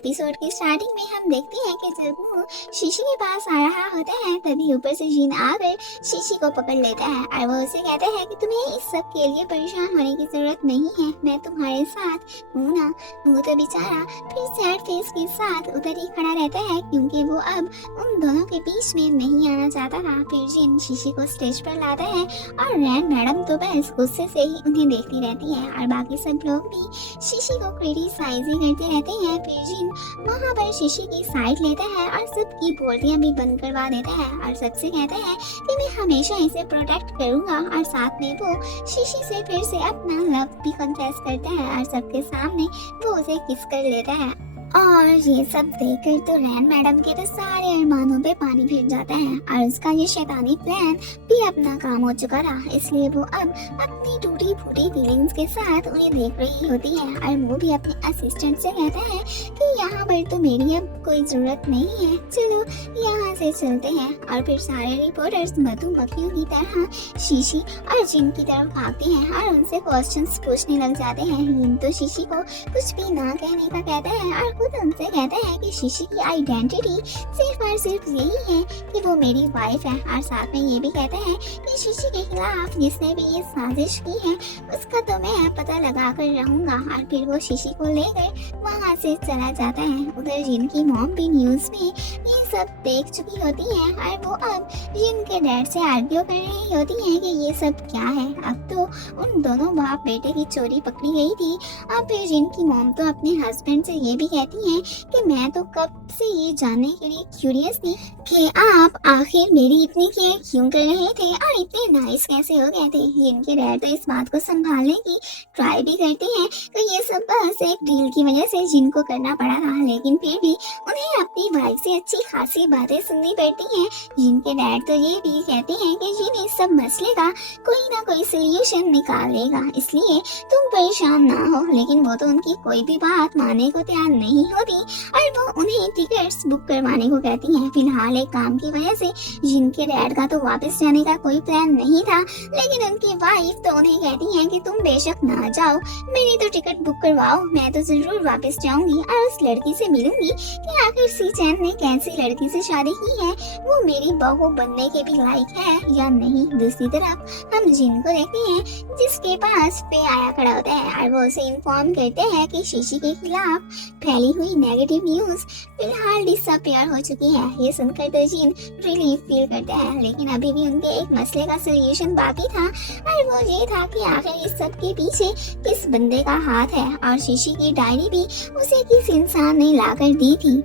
Episode की starting में हम देखते हैं कि जब वो शीशी के पास आ रहा होता है तभी ऊपर से जिन आकर शीशी को पकड़ लेता है और वो उसे कहता है कि तुम्हें इस सब के लिए परेशान होने की जरूरत नहीं है, मैं तुम्हारे साथ हूँ ना। वो तो बेचारा फिर सैड फेस के साथ उधर ही खड़ा रहता है क्योंकि वो अब उन दोनों के बीच में नहीं आना चाहता था। फिर जिन शीशी को स्टेज पर लाता है और रैन मैडम तो बस गुस्से से ही उन्हें देखती रहती है और बाकी सब लोग भी शीशी को क्रिटिसाइज ही करते रहते हैं। फिर जिन वहाँ पर शीशी की साइड लेता है और सबकी बोलियां भी बंद करवा देता है और सबसे कहता है कि मैं हमेशा इसे प्रोटेक्ट करूंगा और साथ में वो शीशी से फिर से अपना लव भी कन्फेस करता है और सबके सामने वो उसे किस कर लेता है। और ये सब देखकर तो रैन मैडम के तो सारे अरमानों पे पानी फिर जाता है और उसका ये शैतानी प्लान भी अपना काम हो चुका था, इसलिए वो अब अपनी टूटी फूटी फीलिंग्स के साथ उन्हें देख रही होती है और वो भी अपने असिस्टेंट से कहता है कि यहाँ पर तो मेरी अब कोई जरूरत नहीं है, चलो यहाँ से चलते हैं। और फिर सारे रिपोर्टर्स मधुमक्खियों की तरह शीशी और जिन की तरफ भागते हैं और उनसे क्वेश्चंस पूछने लग जाते हैं। जिन तो शीशी को कुछ भी ना कहने का कहता है और खुद उनसे कहता है कि शीशी की आइडेंटिटी सिर्फ और सिर्फ यही है कि वो मेरी वाइफ है और साथ में ये भी कहता है कि शीशी के खिलाफ जिसने भी ये साजिश की है उसका तो मैं पता लगा कर रहूंगा। और फिर वो शीशी को लेकर वहाँ से चला जाता है। उधर जिनकी मॉम भी न्यूज में ये सब देख चुकी होती है और वो अब जिनके डैड से आर्ग्यू कर रही होती है कि ये सब क्या है। अब तो उन दोनों बाप बेटे की चोरी पकड़ी गई थी। अब फिर जिनकी मॉम तो अपने हस्बैंड से ये भी कहती है कि मैं तो कब से ये जानने के लिए क्यूरियस थी कि आप आखिर मेरी इतनी केयर क्यों कर रहे थे और इतने नाइस कैसे हो गए थे। जिनके डैड तो इस बात को संभालने की ट्राई भी करते हैं तो ये सब बस एक डील की वजह से जिनको करना पड़ा था, लेकिन फिर भी उन्हें अपनी वाइफ से अच्छी खासी बातें सुननी पड़ती हैं। जिनके डैड तो ये भी कहते हैं कि जिन इस सब मसले का कोई ना कोई सोल्यूशन निकाल लेगा, इसलिए तुम परेशान ना हो। लेकिन वो तो उनकी कोई भी बात मानने को तैयार नहीं होती और वो उन्हें टिकट्स बुक करवाने को कहती हैं। फिलहाल एक काम की वजह से जिनके डैड का तो वापस जाने का कोई प्लान नहीं था, लेकिन उनकी वाइफ तो उन्हें कहती है कि तुम बेशक ना जाओ, मेरी तो टिकट बुक करवाओ, मैं तो जरूर वापस जाऊंगी और उस लड़की से मिलूंगी कि आखिर सी चैन ने कैसी लड़की से शादी की है, वो मेरी बहू बनने के भी लायक है या नहीं। दूसरी तरफ हम जिन को देखते हैं जिसके पास पे आया खड़ा होता है और वो उसे इन्फॉर्म करते हैं कि शीशी के खिलाफ फैली हुई नेगेटिव न्यूज फिलहाल डिसअपियर हो चुकी है। ये सुनकर तो जिन रिलीफ फील करता है, लेकिन अभी भी उनके एक मसले का सोल्यूशन बाकी था और वो ये था कि आखिर इस सब के पीछे किस बंदे का हाथ है। और शीशी की डायरी भी उसे किस इंसान ने लाकर दी थी।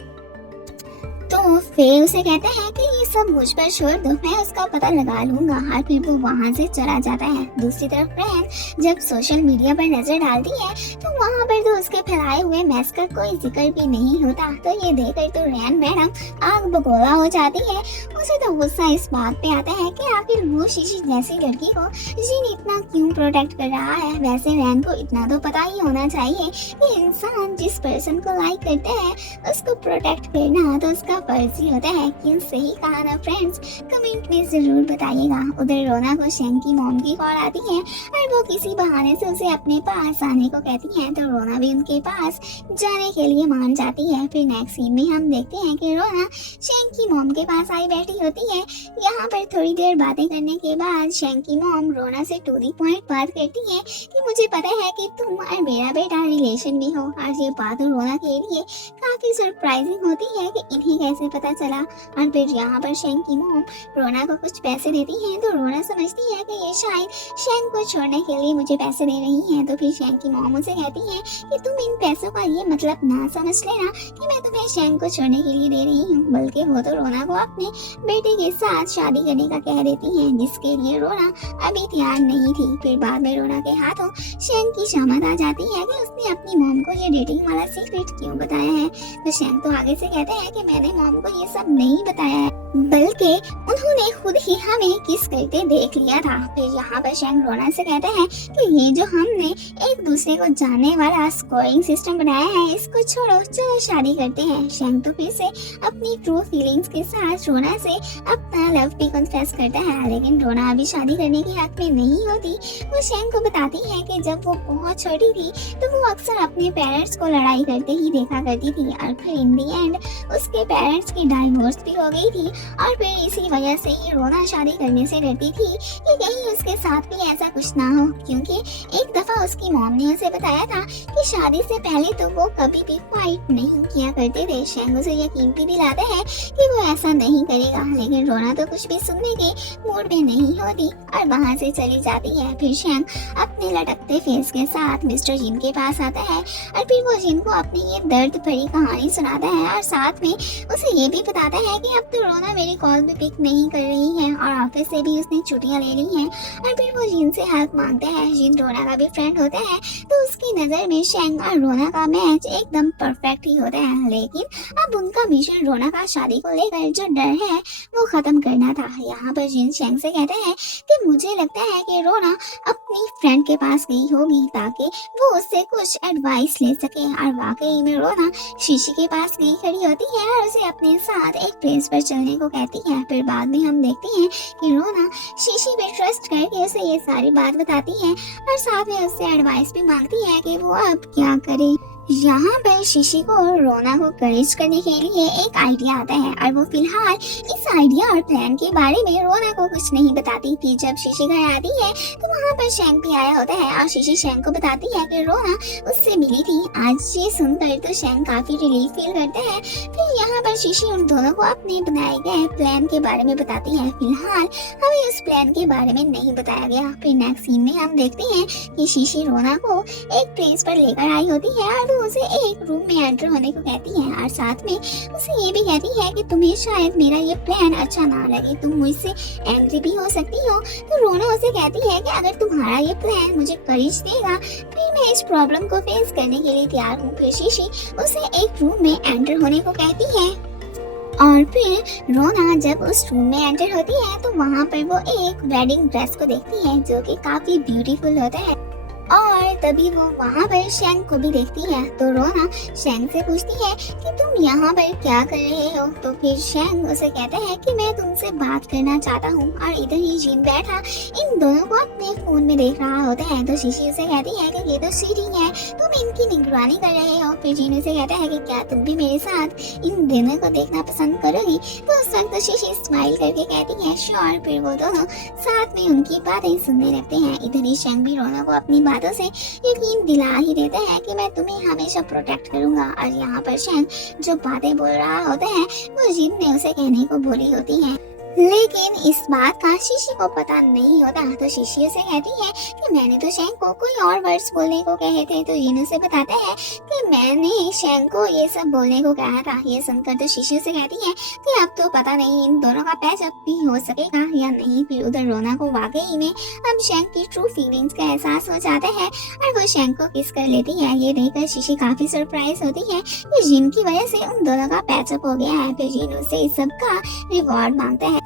तो फे उसे कहता है कि ये सब मुझ पर छोड़ दो, मैं उसका पता लगा लूंगा और फिर वो वहाँ से चला जाता है। दूसरी तरफ रैन जब सोशल मीडिया पर नजर डालती है तो वहाँ पर तो उसके फैलाए हुए मैस का कोई जिक्र भी नहीं होता। तो ये देखकर तो रैन मैडम आग बगोला हो जाती है। उसे तो गुस्सा इस बात पे आता है कि आखिर वो शीशी जैसी लड़की को जिन इतना क्यों प्रोटेक्ट कर रहा है। वैसे रैन को इतना तो पता ही होना चाहिए कि इंसान जिस पर्सन को लाइक करता है उसको प्रोटेक्ट करना तो उसका फर्ज ही होता है। क्यों सही कहा ना फ्रेंड्स, कमेंट में जरूर बताइएगा। उधर रोना को शैंक की मॉम की कॉल आती है और वो किसी बहाने से उसे अपने पास आने को कहती है तो रोना भी उनके पास जाने के लिए मान जाती है। फिर नेक्स्ट सीन में हम देखते हैं कि रोना शैंक की मॉम के पास आई बैठी होती है। यहाँ पर थोड़ी देर बातें करने के बाद शैंक की मॉम रोना से टू द पॉइंट बात करती है कि मुझे पता है कि तुम और मेरा बेटा रिलेशन में हो। और ये बात रोना के लिए काफी सरप्राइजिंग होती है कि इन्हें कैसे पता चला। और फिर यहाँ पर शैंक की मॉम रोना को कुछ पैसे देती है तो रोना समझती है कि ये शायद शैंक को छोड़ने के लिए मुझे पैसे दे रही है। तो फिर शैंक की मॉम उसे कहती है कि तुम इन पैसों का ये मतलब ना समझ लेना कि मैं तुम्हें शैंक को छोड़ने के लिए दे रही हूँ, बल्कि वो तो रोना को अपने बेटे के साथ शादी करने का कह देती है, जिसके लिए रोना अभी तैयार नहीं थी। फिर बाद में रोना के हाथों शैंक की शामत आ जाती है कि उसने अपनी मॉम को ये डेटिंग वाला सीक्रेट क्यों बताया है। तो शैंक तो आगे से कहते हैं कि मैंने मॉम हमको ये सब नहीं बताया है, बल्कि उन्होंने खुद ही हमें किस करते देख लिया था। फिर यहाँ पर शैंग रोना से कहता है कि ये जो हमने एक दूसरे को जानने वाला स्कोरिंग सिस्टम बनाया है, इसको छोड़ो, चलो शादी करते हैं। शैंग तो फिर से अपनी ट्रू फीलिंग्स के साथ रोना से अपना लव भी कन्फेस करता है, लेकिन रोना अभी शादी करने के हक में नहीं होती। वो शैंग को बताती है कि जब वो बहुत छोटी थी तो वो अक्सर अपने पेरेंट्स को लड़ाई करते ही देखा करती थी, और फिर इन दी एंड उसके पेरेंट्स की डाइवोर्स भी हो गई थी। और फिर इसी वजह से ही रोना शादी करने से डरती थी कि कहीं उसके साथ भी ऐसा कुछ ना हो, क्योंकि एक दफा उसकी मॉम ने उसे बताया था कि शादी से पहले तो वो कभी भी फाइट नहीं किया करते थे। शैंग उसे यकीन भी दिलाता है कि वो ऐसा नहीं करेगा, लेकिन रोना तो कुछ भी सुनने के मूड में नहीं होती और वहाँ से चली जाती है। फिर शैंग अपने लटकते फेस के साथ मिस्टर जिन के पास आता है और फिर वो जिन को अपनी ये दर्द भरी कहानी सुनाता है और साथ में उसे ये भी बताता है कि अब तो रोना मेरी कॉल भी पिक नहीं कर रही है और ऑफिस से भी उसने छुट्टियां ले ली हैं। और फिर वो जिन से हेल्प मांगता है। जिन रोना का भी फ्रेंड होता है, तो उसकी नजर में शैंग और रोना का मैच एकदम परफेक्ट ही होता है, लेकिन अब उनका मिशन रोना का शादी को लेकर जो डर है वो खत्म करना था। यहाँ पर जिन शैंग से कहता है कि मुझे लगता है कि रोना अपनी फ्रेंड के पास गई होगी ताकि वो उससे कुछ एडवाइस ले सके। और वाकई में रोना शीशी के पास गई खड़ी होती है और उसे अपने साथ एक प्लेस पर चलने को कहती है। फिर बाद में हम देखते हैं कि रोना शीशी पे ट्रस्ट करके उसे ये सारी बात बताती है और साथ में उससे एडवाइस भी मांगती है कि वो अब क्या करे। यहाँ पर शीशी को रोना को करेज करने के लिए एक आइडिया आता है और वो फिलहाल इस आइडिया और प्लान के बारे में रोना को कुछ नहीं बताती थी। जब शीशी घर आती है तो वहाँ पर शैंग भी आया होता है और शीशी शैंग को बताती है कि रोना उससे मिली थी। आज ये सुनकर तो शैंग काफी रिलीफ फील करता है। फिर यहाँ पर शीशी उन दोनों को अपने बनाए गए प्लान के बारे में बताती है। फिलहाल हमें उस प्लान के बारे में नहीं बताया गया। फिर नेक्स्ट सीन में हम देखते हैं कि शीशी रोना को एक प्लेस पर लेकर आई होती है और उसे एक रूम में एंटर होने को कहती है और साथ में उसे ये भी कहती है कि तुम्हें शायद मेरा ये प्लान अच्छा ना लगे, तुम मुझसे एंग्री भी हो सकती हो। तो रोना उसे कहती है कि अगर तुम्हारा ये प्लान मुझे करेज देगा फिर मैं इस प्रॉब्लम को फेस करने के लिए तैयार हूँ। फिर शीशी उसे एक रूम में एंटर होने को कहती है और फिर रोना जब उस रूम में एंटर होती है तो वहाँ पर वो एक वेडिंग ड्रेस को देखती है जो कि काफी ब्यूटीफुल होता है। और तभी वो वहाँ पर शैंग को भी देखती है। तो रोना शैंग से पूछती है कि तुम यहाँ पर क्या कर रहे हो। तो फिर शैंग उसे कहता है कि मैं तुमसे बात करना चाहता हूँ। और इधर ही जिन बैठा इन दोनों को अपने फोन में देख रहा होता है। तो शीशी उसे कहती है कि ये तो चीटिंग है, तुम इनकी निगरानी कर रहे हो। फिर जिन उसे कहता है कि क्या तुम भी मेरे साथ इन दोनों को देखना पसंद करोगी। तो उस वक्त शीशी स्माइल करके कहती है श्योर। फिर वो दोनों साथ में उनकी बातें सुनने लगते हैं। इधर ही शैंग भी रोना को अपनी बातों से यकीन दिला ही देता है कि मैं तुम्हें हमेशा प्रोटेक्ट करूंगा। और यहाँ पर शैंग जो बातें बोल रहा होता है वो जिन ने उसे कहने को बोली होती है, लेकिन इस बात का शीशी को पता नहीं होता। तो शीशी उसे कहती है कि मैंने तो शैंग को कोई और वर्ड्स बोलने को कहे थे। तो जिन उसे बताता है कि मैंने शैंग को ये सब बोलने को कहा था। ये सुनकर तो शीशी उसे कहती है कि अब तो पता नहीं इन दोनों का पैचअप भी हो सकेगा या नहीं। फिर उधर रोना को वाकई में अब शैंग की ट्रू फीलिंग्स का एहसास हो जाता है और वो शैंग को किस कर लेती है। ये देखकर शीशी काफी सरप्राइज होती है कि जिन की वजह से उन दोनों का पैचअप हो गया है। फिर जिन उसे इस सब का रिवॉर्ड मांगता है।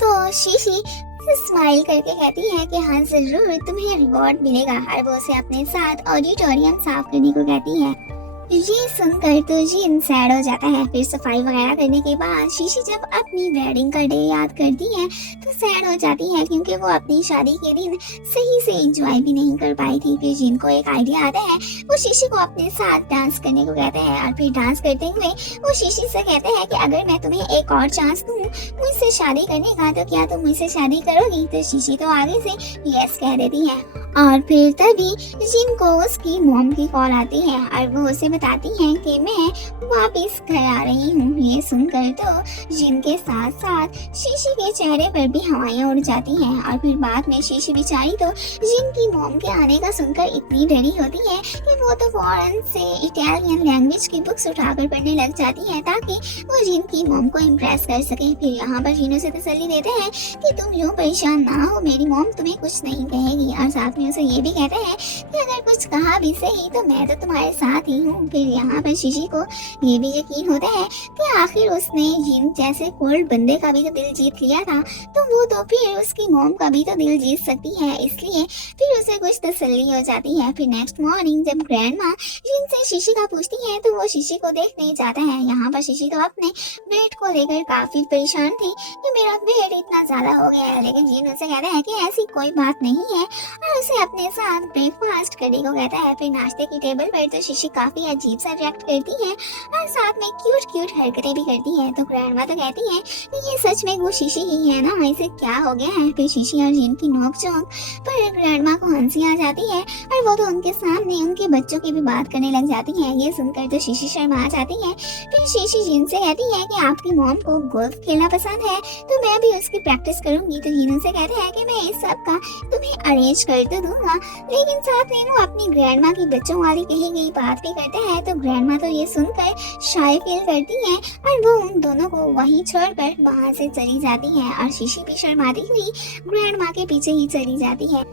तो शीशी स्माइल करके कहती है कि हाँ जरूर तुम्हें रिवॉर्ड मिलेगा और वो उसे अपने साथ ऑडिटोरियम साफ करने को कहती है। ये सुनकर तो जिन सैड हो जाता है। फिर सफाई वगैरह करने के बाद शीशी जब अपनी वेडिंग का डे याद करती है तो सैड हो जाती है क्योंकि वो अपनी शादी के दिन सही से एंजॉय भी नहीं कर पाई थी। फिर जिन को एक आइडिया आता है, वो शीशी को अपने साथ डांस करने को कहता है और फिर डांस करते हुए वो शीशी से कहता है कि अगर मैं तुम्हें एक और चांस दूं मुझसे शादी करने का तो क्या तुम मुझसे शादी करोगी। तो शीशी तो आगे से यस कह देती है। और फिर तभी जिन को उसकी मॉम की कॉल आती है और वो उसे बताती है कि मैं वापस घर आ रही हूँ। ये सुनकर तो जिन के साथ साथ शीशी के चेहरे पर भी हवाएं उड़ जाती हैं। और फिर बाद में शीशी बेचारी तो जिन की मॉम के आने का सुनकर इतनी डरी होती है कि वो तो फौरन से इटालियन लैंग्वेज की बुक्स उठाकर पढ़ने लग जाती है ताकि वो जिन की मॉम को इम्प्रेस कर सके। फिर यहाँ पर जिन उसे तसल्ली देते हैं कि तुम यूँ परेशान ना हो, मेरी मॉम तुम्हें कुछ नहीं कहेगी। और साथ में उसे ये भी कहता है कि अगर कुछ कहा भी सही तो मैं तो तुम्हारे साथ ही हूँ। फिर यहाँ पर शीशी को ये भी यकीन होता है कि आखिर उसने जिन जैसे कोल्ड बंदे का भी तो दिल जीत लिया था, तो वो तो फिर उसकी मॉम का भी तो दिल जीत सकती है। इसलिए फिर उसे कुछ तसल्ली हो जाती है। फिर नेक्स्ट मॉर्निंग जब ग्रैंड माँ जिनसे शीशी का पूछती है तो वो शीशी को देखने जाता है। यहाँ पर शीशी तो अपने वेट को लेकर काफी परेशान थी कि मेरा वेट इतना ज्यादा हो गया है, लेकिन जिन उसे कहता है कि ऐसी कोई बात नहीं है और उसे अपने साथ ब्रेकफास्ट करने को कहता है। फिर नाश्ते की टेबल पर तो शीशी काफी अजीब सा रिएक्ट करती है और साथ में क्यूट क्यूट हरकतें भी करती है। तो ग्रैंडमा तो कहती है कि ये सच में वो शीशी ही है ना, इसे क्या हो गया है। फिर शीशी और जिन की नोक-झोंक पर ग्रैंडमा को हंसी आ जाती है और वो तो उनके सामने उनके बच्चों की भी बात करने लग जाती है। ये सुनकर तो शीशी शर्मा जाती है। फिर शीशी जिन से कहती है कि आपकी मॉम को गोल्फ खेलना पसंद है तो मैं भी उसकी प्रैक्टिस करूंगी। तो जिन उनसे कहते हैं कि मैं इस सब का तुम्हें अरेंज कर तो दूंगा, लेकिन साथ में वो अपनी ग्रैंडमा की बच्चों वाली कही गई बात भी करते हैं। तो ग्रैंडमा तो ये सुनकर शाय फील करती है और वो उन दोनों को वहीं छोड़कर वहां से चली जाती है और शीशी भी शर्माती हुई ग्रैंडमा के पीछे ही चली जाती है।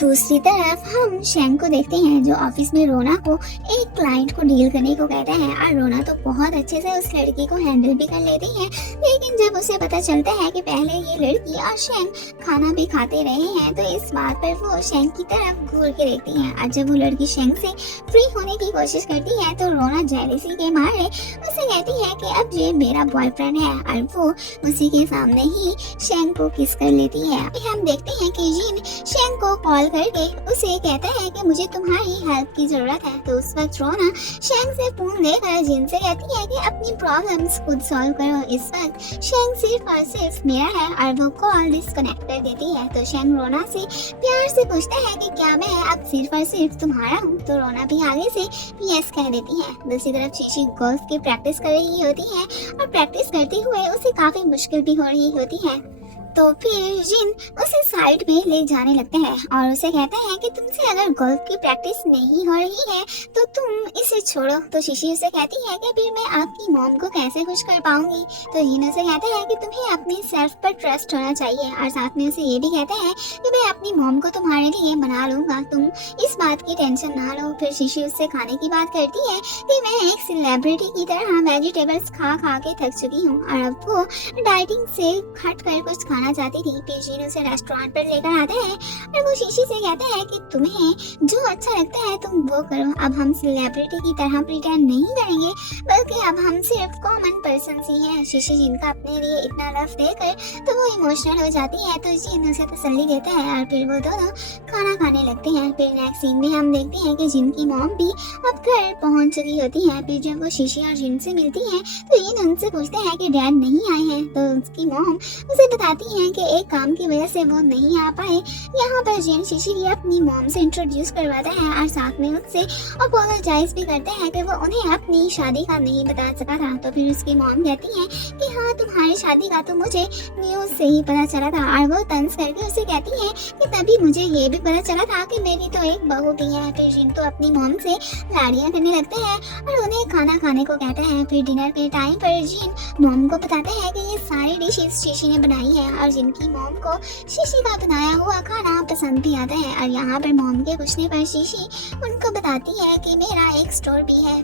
दूसरी तरफ हम शेंग को देखते हैं जो ऑफिस में रोना को एक क्लाइंट को डील करने को कहता है और रोना तो बहुत अच्छे से उस लड़की को हैंडल भी कर लेती है। लेकिन जब उसे पता चलता है कि पहले ये लड़की और शेंग खाना भी खाते रहे हैं तो इस बात पर वो शेंग की तरफ घूर के देखती है और जब वो लड़की शेंग से फ्री होने की कोशिश करती है तो रोना जेलसी के मारे उसे कहती है कि अब ये मेरा बॉयफ्रेंड है और वो उसी के सामने ही शेंग को किस कर लेती है। हम देखते हैं कि जिन शेंग को कॉल करके उसे कहता है कि मुझे तुम्हारी हेल्प की जरूरत है। तो उस वक्त रोना शेंग से फोन लेकर जिन से कहती है कि अपनी प्रॉब्लम्स खुद सॉल्व करो। इस वक्त शेंग सिर्फ और सिर्फ मेरा है और वो कॉल डिस्कनेक्ट कर देती है। तो शेंग रोना से प्यार से पूछता है कि क्या मैं अब सिर्फ और सिर्फ तुम्हारा हूँ। तो रोना भी आगे से यस कह देती है। दूसरी तरफ शीशी गोल्फ की प्रैक्टिस कर रही होती है और प्रैक्टिस करते हुए उसे काफी मुश्किल भी हो रही होती है। तो फिर जिन उसे साइड में ले जाने लगता है और उसे कहता है कि तुमसे अगर गोल्फ की प्रैक्टिस नहीं हो रही है तो तुम इसे छोड़ो। तो शीशी उसे कहती है कि फिर मैं आपकी मॉम को कैसे खुश कर पाऊंगी। तो जिन उसे कहता है कि तुम्हें अपनी सेल्फ पर ट्रस्ट होना चाहिए और साथ में उसे ये भी कहता है कि मैं अपनी मॉम को तुम्हारे लिए मना लूंगा, तुम इस बात की टेंशन ना लो। फिर शीशी उससे खाने की बात करती है कि मैं एक सेलिब्रिटी की तरह वेजिटेबल्स खा खा के थक चुकी हूँ और अब वो डाइटिंग से हट कर कुछ खाना चाहती थी। फिर जिन उसे रेस्टोरेंट पर लेकर आता है और वो शीशी से कहता है कि तुम्हें जो अच्छा लगता है तुम वो करो, अब हम सेलिब्रिटी की तरह प्रिटेंड नहीं करेंगे बल्कि अब हम सिर्फ कॉमन पर्सन ही हैं। शीशी जिनका अपने लिए इतना लव देकर तो वो इमोशनल हो जाती है। तो जिन उसे तसल्ली देता है और फिर वो दोनों खाना खाने लगते हैं। फिर नेक्स्ट सीन में हम देखते हैं कि जिनकी मॉम भी अब घर पहुंच चुकी होती है। फिर जब वो शीशी और जिन से मिलती है तो जिन उनसे पूछते हैं कि डैड नहीं आए हैं। तो उसकी मॉम उसे बताती है कि एक काम की वजह से वो नहीं आ पाए। यहाँ पर जिन शीशी अपनी मॉम से इंट्रोड्यूस करवाता है और साथ में उससे अपोलोजाइज भी करता है कि वो उन्हें अपनी शादी का नहीं बता सका था। तो फिर उसकी मॉम कहती है कि हाँ तुम्हारी शादी का तो मुझे न्यूज से ही पता चला था और वो तंज करके उसे कहती है कि तभी मुझे ये भी पता चला था कि मेरी तो एक बहू भी है। फिर जिन तो अपनी मॉम से लाड़ियाँ करने लगते हैं और उन्हें खाना खाने को कहता है। फिर डिनर के टाइम पर जिन मॉम को बताता है कि ये सारी डिशेस शीशी ने बनाई है और जिनकी मॉम को शीशी का बनाया हुआ खाना पसंद भी आता है। और यहाँ पर मॉम के पूछने पर शीशी उनको बताती है कि मेरा एक स्टोर भी है।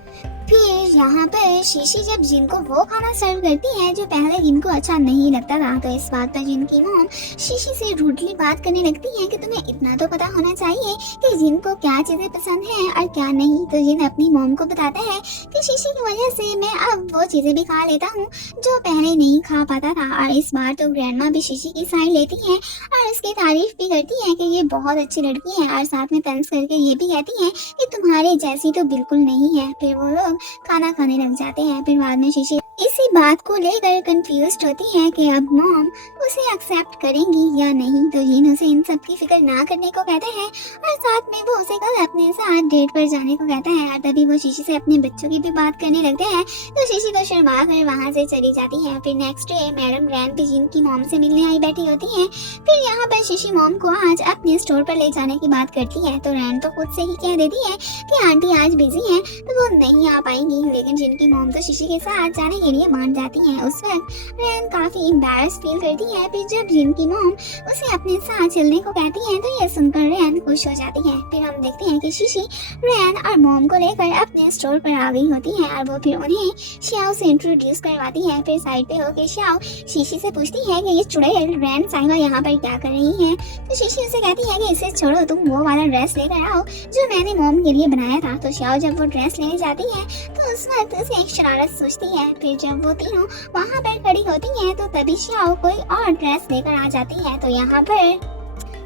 फिर यहाँ पर शीशी जब जिनको वो खाना सर्व करती है जो पहले जिनको अच्छा नहीं लगता था तो इस बात पर जिनकी मॉम शीशी से रूडली बात करने लगती है कि तुम्हें इतना तो पता होना चाहिए कि जिनको क्या चीजें पसंद हैं और क्या नहीं। तो जिन अपनी मॉम को बताता है कि शीशी की वजह से मैं अब वो चीजें भी खा लेता हूँ जो पहले नहीं खा पाता था। और इस बार तो ग्रैंडमा भी शीशी की साइड लेती है और उसकी तारीफ भी करती है कि ये बहुत अच्छी लड़की है और साथ में तंज करके ये भी कहती है कि तुम्हारे जैसी तो बिल्कुल नहीं है। फिर वो लोग खाना खाने लग जाते हैं। फिर बाद में शीशी इसी बात को लेकर कंफ्यूज्ड होती है कि अब मॉम उसे एक्सेप्ट करेंगी या नहीं। तो जिन उसे इन सब की फिक्र ना करने को कहता है और साथ में वो उसे कल अपने साथ डेट पर जाने को कहता है। और तभी वो शीशी से अपने बच्चों की भी बात करने लगते हैं तो शीशी तो शर्मा कर वहाँ से चली जाती है। फिर नेक्स्ट डे मैडम रैन भी जिन की मॉम से मिलने आई बैठी होती है। फिर यहाँ पर शीशी मॉम को आज अपने स्टोर पर ले जाने की बात करती है तो रैन तो खुद से ही कह देती है कि आंटी आज बिजी है तो वो नहीं आ पाएंगी। लेकिन जिनकी मॉम तो शीशी के साथ जाने के लिए मान जाती है। उस वक्त रैन काफी एम्बैरस फील करती है। फिर जब जिन की मॉम उसे अपने साथ चलने को कहती है तो यह सुनकर रैन खुश हो जाती है। फिर हम देखते हैं कि शीशी रैन और मॉम को लेकर अपने स्टोर पर आ गई होती है और वो फिर उन्हें श्याओ से इंट्रोड्यूस करवाती है। फिर साइड पे होकर श्याओ शीशी से पूछती है कि ये चुड़ैल रैन साहिबा यहाँ पर क्या कर रही है। तो शीशी उसे कहती है कि इसे छोड़ो, तुम वो वाला ड्रेस लेकर आओ जो मैंने मॉम के लिए बनाया था। तो श्याओ जब वो ड्रेस लेने जाती है तो उस वक्त उसे एक शरारत सोचती है। फिर जब वो तीनों वहाँ पर खड़ी होती हैं तो तभी श्याओ कोई और ड्रेस लेकर आ जाती है। तो यहाँ पर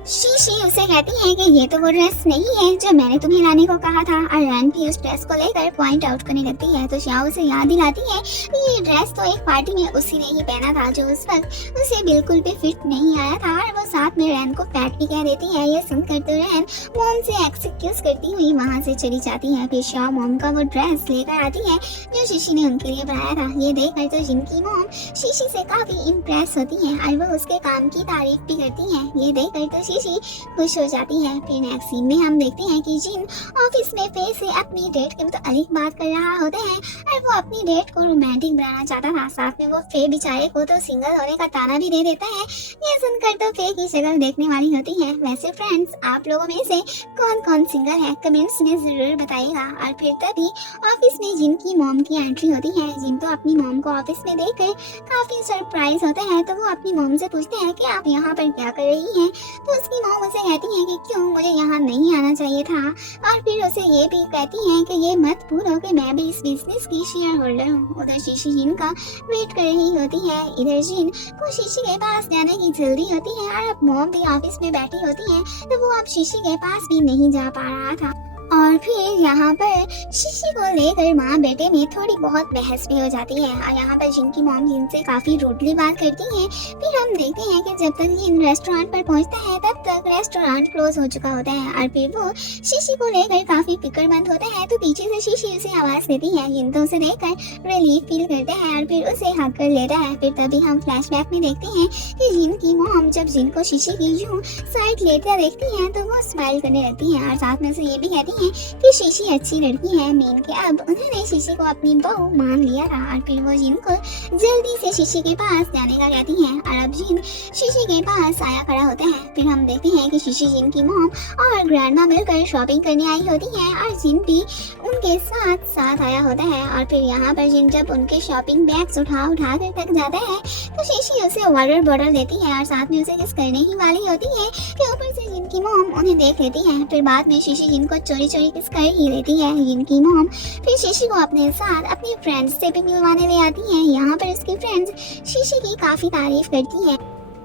शीशी उसे कहती है कि ये तो वो ड्रेस नहीं है जो मैंने तुम्हें लाने को कहा था और रैन भी उस ड्रेस को लेकर पॉइंट आउट करने लगती है। तो श्याओ उसे याद दिलाती है कि ये ड्रेस तो एक पार्टी में उसी ने ही पहना था जो उस वक्त उसे बिल्कुल भी फिट नहीं आया था और वो साथ में रैन को फैट भी कह देती है। ये सुनकर तो रैन मॉम से एक्सक्यूज करती हुई वहाँ से चली जाती है। फिर श्याओ मॉम का वो ड्रेस लेकर आती है जो शीशी ने उनके लिए बनाया था। ये देखकर तो जिनकी मॉम शीशी से काफी इम्प्रेस होती है और वो उसके काम की तारीफ भी करती है। ये देखकर तो शीशी खुश हो जाती है। फिर नेक्स्ट सीन में हम देखते हैं कि जिन ऑफिस में फे से अपनी डेट के मुताबिक बात कर रहा होता है और वो अपनी डेट को रोमांटिक बनाना चाहता था। साथ में वो फे बेचारे को तो सिंगल होने का ताना भी दे देता है। ये सुनकर तो फे की शक्ल देखने वाली होती है। वैसे फ्रेंड्स, आप लोगों में से कौन कौन सिंगल है कमेंट्स में जरूर बताइएगा। और फिर तभी ऑफिस में जिन की मॉम की एंट्री होती है। जिन तो अपनी मॉम को ऑफिस में देखकर काफी सरप्राइज होता है। तो वो अपनी मॉम से पूछते हैं कि आप यहाँ पर क्या कर रही हैं। तो उसकी मॉम उसे कहती है कि क्यों मुझे यहाँ नहीं आना चाहिए था और फिर उसे ये भी कहती है कि ये मत भूलो कि मैं भी इस बिजनेस की शेयर होल्डर हूँ। उधर शीशी जिन का वेट कर रही होती है। इधर जिन को शीशी के पास जाने की जल्दी होती है और अब मॉम भी ऑफिस में बैठी होती है तो वो अब शीशी के पास भी नहीं जा पा रहा था। और फिर यहाँ पर शीशी को लेकर माँ बेटे में थोड़ी बहुत बहस भी हो जाती है और यहाँ पर जिनकी मॉम जिनसे काफी रूडली बात करती है। फिर हम देखते हैं कि जब तक जिन रेस्टोरेंट पर पहुँचता है तब तक रेस्टोरेंट क्लोज हो चुका होता है और फिर वो शीशी को लेकर काफी फिक्रमंद होता है। तो पीछे से शीशी उसे आवाज देती है। जिन तो उसे देखकर रिलीफ फील करता है और फिर उसे हक कर लेता है। फिर तभी हम फ्लैशबैक में देखते हैं कि जिनकी मॉम जब जिन को शीशी की यूं साइड लेते देखती है तो वो स्माइल करने लगती है और साथ में उसे ये भी कहती है कि शीशी अच्छी लड़की है। मीन के अब उन्होंने शीशी को अपनी बहू मान लिया था और फिर वो जिन को जल्दी से शीशी के पास जाने का कहती है और अब जिन शीशी के पास आया खड़ा होता है। फिर हम देखते हैं कि शीशी जिन की मॉम और ग्रैंडमा मिलकर शॉपिंग करने आई होती है और जिन भी उनके साथ साथ आया होता है। और फिर यहाँ पर जिन जब उनके शॉपिंग बैग्स उठा कर थक जाता है तो शीशी उसे वाटर बॉटल देती है और साथ में उसे किस करने ही वाली होती है कि ऊपर से जिनकी मॉम उन्हें देख लेती है। फिर बाद में शीशी जिन को चोरी किस कर ही लेती है जिनकी मॉम। फिर शीशी को अपने साथ अपनी फ्रेंड्स से भी मिलवाने ले आती है। यहाँ पर उसकी फ्रेंड्स शीशी की काफी तारीफ करती है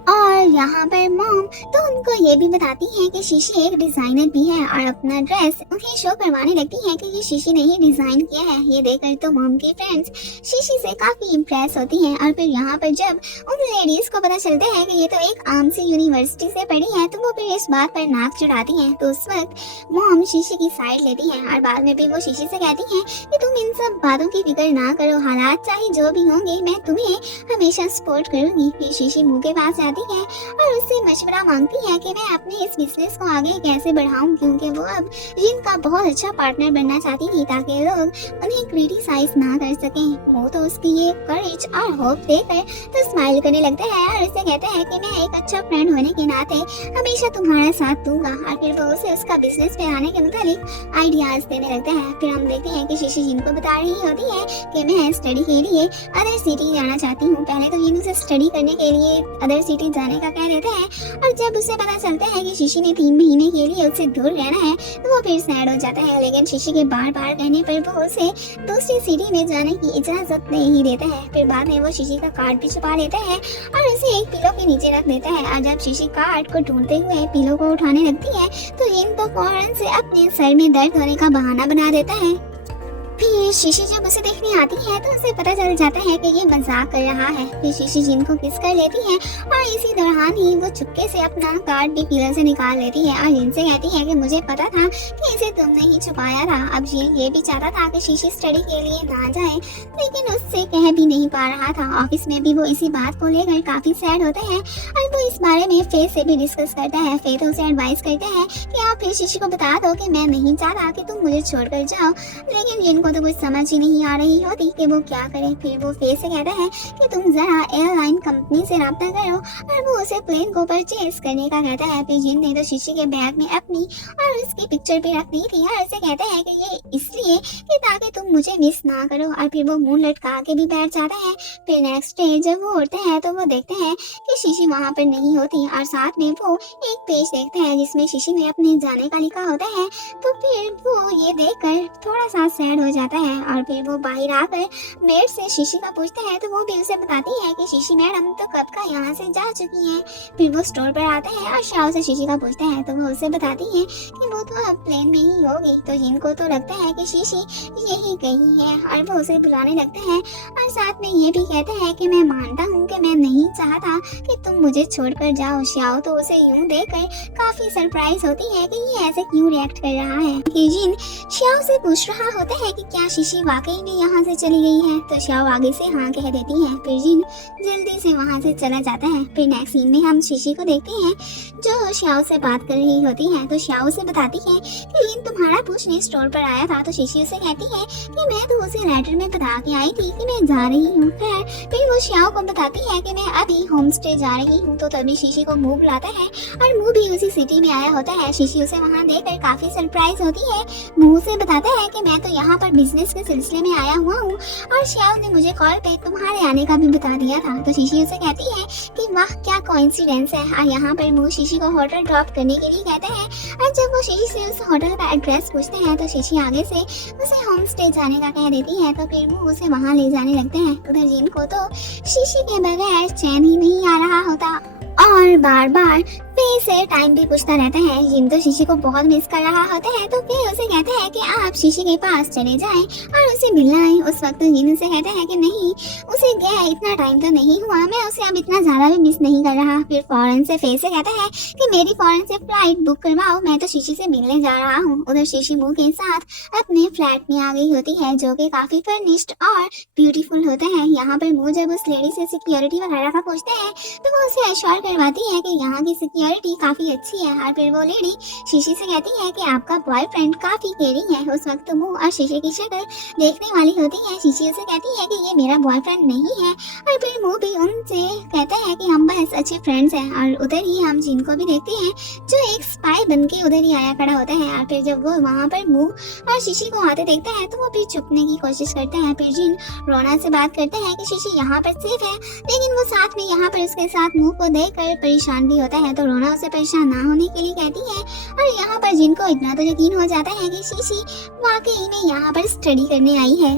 और यहाँ पर मॉम तो उनको ये भी बताती है कि शीशी एक डिजाइनर भी है और अपना ड्रेस उन्हें शो करवाने लगती है कि ये शीशी ने ही डिजाइन किया है। ये देखकर तो मॉम की फ्रेंड्स शीशी से काफी इम्प्रेस होती हैं। और फिर यहाँ पर जब उन लेडीज को पता चलता है कि ये तो एक आम सी यूनिवर्सिटी से पढ़ी है तो वो फिर इस बात पर नाक चढ़ाती है। तो उस वक्त मॉम शीशी की साइड लेती है और बाद में भी वो शीशी से कहती है कि तुम इन सब बातों की फिक्र ना करो, हालात चाहे जो भी होंगे मैं तुम्हें हमेशा सपोर्ट करूंगी। फिर शीशी मुँह के पास जाती है और उससे मशवरा मांगती है कि मैं अपने इस बिजनेस को आगे कैसे बढ़ाऊं क्योंकि वो अब जिन का बहुत अच्छा पार्टनर बनना चाहती थी ताकि लोग उन्हें क्रिटिसाइज ना कर सकें। वो तो उसकी ये करेज और होप देखकर तो स्माइल करने लगता है और उसे कहता है कि मैं एक अच्छा फ्रेंड होने के नाते हमेशा तुम्हारा साथ दूंगा। और फिर वो उसे उसका बिजनेस पे आने के मुताबिक आइडियाज देने लगता है। फिर हम देखते हैं कि शीशी जिन को बता रही होती है कि मैं स्टडी के लिए अदर सिटी जाना चाहती हूँ। पहले तो जिन उसे स्टडी करने के लिए अदर सिटी जाने का कह देता है और जब उसे पता चलता है कि शीशी ने 3 महीने के लिए उससे दूर रहना है तो वो फिर सैड हो जाता है। लेकिन शीशी के बार कहने पर वो उसे दूसरी सिटी में जाने की इजाजत नहीं देता है। फिर बाद में वो शीशी का कार्ड भी छुपा लेता है और उसे एक पिलो के नीचे रख देता है। और जब शीशी कार्ड को ढूंढते हुए पिलो को उठाने लगती है तो जिन तो फौरन से अपने सर में दर्द होने का बहाना बना देता है। फिर शीशी जब उसे देखने आती है तो उसे पता चल जाता है कि ये मजाक कर रहा है। फिर शीशी जिन को किस कर लेती है और इसी दौरान ही वो चुपके से अपना कार्ड भी पिलर से निकाल लेती है और जिनसे कहती है कि मुझे पता था कि इसे तुमने ही छुपाया था। अब ये भी चाहता था कि शीशी स्टडी के लिए ना जाए लेकिन उससे कह भी नहीं पा रहा था। ऑफिस में भी वो इसी बात को लेकर काफी सैड होता है और वो इस बारे में फे से भी डिस्कस करता है। फे तो उसे एडवाइस करता है कि आप फिर शीशी को बता दो कि मैं नहीं चाहता कि तुम मुझे छोड़कर जाओ। लेकिन जिन को तो कुछ समझ ही नहीं आ रही होती कि वो क्या करे। फिर वो फेस से कहता है कि तुम जरा एयरलाइन कंपनी से राब्ता करो, और वो उसे प्लेन को परचेज करने का कहता है। फिर जिन ने तो शीशी के बैग में अपनी और उसकी पिक्चर भी रख दी थी, और उसे कहता है कि ये इसलिए कि ताकि तुम मुझे मिस ना करो, और फिर वो मुंह लटका के भी बैठ जाता है। फिर नेक्स्ट डे जब वो उठते हैं तो वो देखते हैं कि शीशी वहाँ पर नहीं होती, और साथ में वो एक पेज देखते हैं जिसमें शीशी ने अपने जाने का लिखा होता है। तो फिर वो ये देखकर थोड़ा सा सैड हो जाता है, और फिर वो बाहर आकर मेड से शीशी का पूछता है तो वो भी उसे बताती है कि शीशी मैडम तो कब का यहाँ से जा चुकी हैं। फिर वो स्टोर पर आते हैं और शाओ से शीशी का पूछता है तो वो उसे बताती है कि वो तो अब प्लेन में ही होगी। तो जिनको तो लगता है कि शीशी यही कहीं है, और वो उसे बुलाने लगते हैं, और साथ में ये भी कहते हैं कि मैं मानता हूँ कि मैं नहीं चाहता कि तुम मुझे छोड़कर जाओ। शाओ तो उसे यूं देखकर काफी सरप्राइज होती है कि ये ऐसे क्यों रिएक्ट कर रहा है। कि जिन शाओ से पूछ रहा होता है कि क्या शीशी वाकई में यहाँ से चली गई है, तो शाओ आगे से हाँ कह देती है। फिर जिन जल्दी से वहाँ से चला जाता है। फिर नेक्स्ट सीन में हम शीशी को देखते हैं जो शाओ से बात कर रही होती है। तो शाओ से बताती है कि जिन तुम्हारा पूछने स्टोर पर आया था। तो शीशी उसे कहती है कि मैं तो उसे लेटर में बता के आई थी कि मैं जा रही हूँ। फिर वो शाओ को बताती है कि मैं अभी होम स्टे जा रही हूँ। तो तभी शीशी को मुंह बुलाता है, और मुंह भी उसी सिटी में आया होता है। शीशी उसे वहाँ देखकर काफी सरप्राइज होती है। मुंह से बताता है कि मैं तो यहाँ पर बिजनेस के सिलसिले में आया हुआ हूँ, और शाओ ने मुझे कॉल पे तुम्हारे आने का भी बता दिया था। तो शीशी उसे कहती है कि वाह क्या कोइंसिडेंस है, और यहाँ पर मुंह शीशी को होटल ड्रॉप करने के लिए कहता है। और जब वो शीशी से उस होटल का एड्रेस पूछते हैं तो शीशी आगे से उसे होम स्टे जाने का कह देती है। तो फिर वो उसे वहाँ ले जाने लगते हैं। उधर जिन को तो शीशी के बगैर चैन ही नहीं आ रहा होता, और बार बार फिर से टाइम भी पूछता रहता है। जिन तो शीशी को बहुत मिस कर रहा होता है। तो फिर उसे कहता है कि आप शीशी के पास चले जाएं और उसे मिलना है। उस वक्त जिन उसे कहता है कि नहीं, उसे गया इतना टाइम तो नहीं हुआ, मैं उसे अब इतना ज्यादा भी मिस नहीं कर रहा। फिर फौरन से फेस से कहता है कि मेरी फौरन से फ्लाइट बुक करवाओ, मैं तो शीशी से मिलने जा रहा हूँ। उधर शीशी मुंह के साथ अपने फ्लैट में आ गई होती है जो कि काफी फर्निश्ड और ब्यूटीफुल होता है। यहाँ पर मुंह जब उस लेडी से सिक्योरिटी वगैरह का पूछते हैं तो वो उसे एश्योर करवाती है कि यहाँ की सिक्योरिटी काफी अच्छी है। और फिर वो लेडी शीशी से कहती है कि आपका बॉयफ्रेंड काफी केयरिंग है। उस वक्त मुंह और शीशे की शक्ल देखने वाली होती है। शीशी उसे कहती है कि ये मेरा बॉयफ्रेंड नहीं है, और फिर मुंह भी उनसे कहता है कि हम बस अच्छे फ्रेंड्स हैं। और उधर ही हम जिन को भी देखते हैं जो एक स्पाई बन के उधर ही आया खड़ा होता है। और फिर जब वो वहाँ पर मुंह और शीशी को आते देखता है तो वो भी छुपने की कोशिश करता है। फिर जिन रोना से बात करता है कि शीशी यहाँ पर सेफ है, लेकिन वो साथ में यहाँ पर उसके साथ मुंह को देखकर परेशान भी होता है। तो रोना उसे परेशान ना होने के लिए कहती है, और यहाँ पर जिन को इतना तो यकीन हो जाता है कि शीशी वाकई में यहाँ पर स्टडी करने आई है।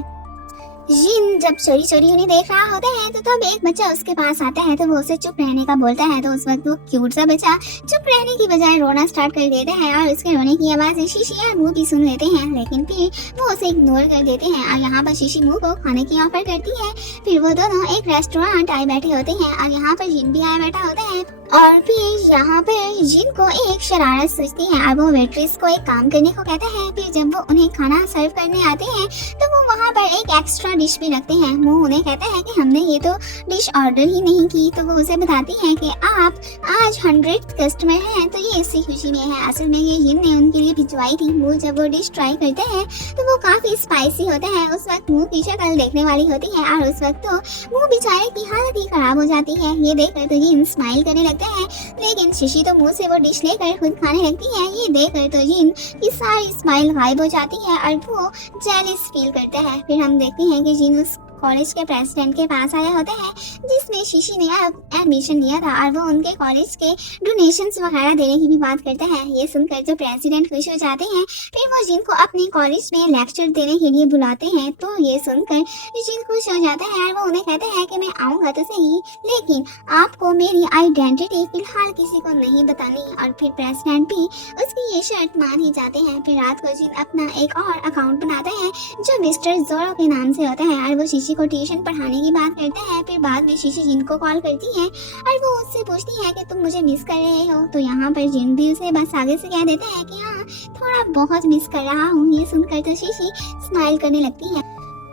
जिन जब चोरी चोरी उन्हें देख रहा होता है तो तब एक बच्चा उसके पास आता है। तो वो उसे चुप रहने का बोलता है। तो उस वक्त वो क्यूट सा बच्चा चुप रहने की बजाय रोना स्टार्ट कर देता है, और उसके रोने की आवाज़ शीशी और मुंह भी सुन लेते हैं। लेकिन फिर वो उसे इग्नोर कर देते हैं, और यहाँ पर शीशी मुंह को खाने की ऑफर करती है। फिर वो दोनों एक रेस्टोरेंट आए बैठे होते हैं, और यहाँ पर जिन भी आया बैठा होता है। और फिर यहाँ पर जिन को एक शरारत सूझती है, और वो वेट्रेस को एक काम करने को कहता है। फिर जब वो उन्हें खाना सर्व करने आते हैं तो वो वहाँ पर एक एक्स्ट्रा डिश भी रखते हैं। मुंह उन्हें कहता है कि हमने ये तो डिश ऑर्डर ही नहीं की। तो वो उसे बताती है कि आप आज 100 कस्टमर हैं, तो ये इसी खुशी में है। असल में ये जिन ने उनके लिए भिजवाई थी। मुंह जब वो डिश ट्राई करते हैं तो वो काफी स्पाइसी होता है। उस वक्त मुंह की शक्ल देखने वाली होती है, और उस वक्त तो मुंह बेचारे की हालत ही खराब हो जाती है। ये देखकर तो जिन स्माइल करने लगता है, लेकिन शीशी तो मुंह से वो डिश लेकर खुद खाने लगती है। ये देखकर तो जिन की सारी स्माइल गायब हो जाती है, और वो जेलिस फील करता है। फिर हम देखते हैं कि जिन उस कॉलेज के प्रेसिडेंट के पास आया होता है जिसमें शीशी ने अब एडमिशन लिया था, और वो उनके कॉलेज के डोनेशंस वगैरह देने की भी बात करता है। ये सुनकर जो प्रेसिडेंट खुश हो जाते हैं। फिर वो जिनको अपने कॉलेज में लेक्चर देने के लिए बुलाते हैं। तो ये सुनकर जिन खुश हो जाता है, और वो उन्हें कहता है कि मैं आऊँगा तो सही, लेकिन आपको मेरी आइडेंटिटी फिलहाल किसी को नहीं बतानी। और फिर प्रेसिडेंट भी उसकी ये शर्त मान ही जाते हैं। फिर रात को जिन अपना एक और अकाउंट बनाता है जो मिस्टर जोरो के नाम से होता है, और वो शीशी को ट्यूशन पढ़ाने की बात करता है। फिर बाद में शीशी जिन को कॉल करती है, और वो उससे पूछती है कि तुम मुझे मिस कर रहे हो। तो यहाँ पर जिन भी उसे बस आगे से कह देता है कि हाँ, थोड़ा बहुत मिस कर रहा हूँ। ये सुनकर तो शीशी स्माइल करने लगती है।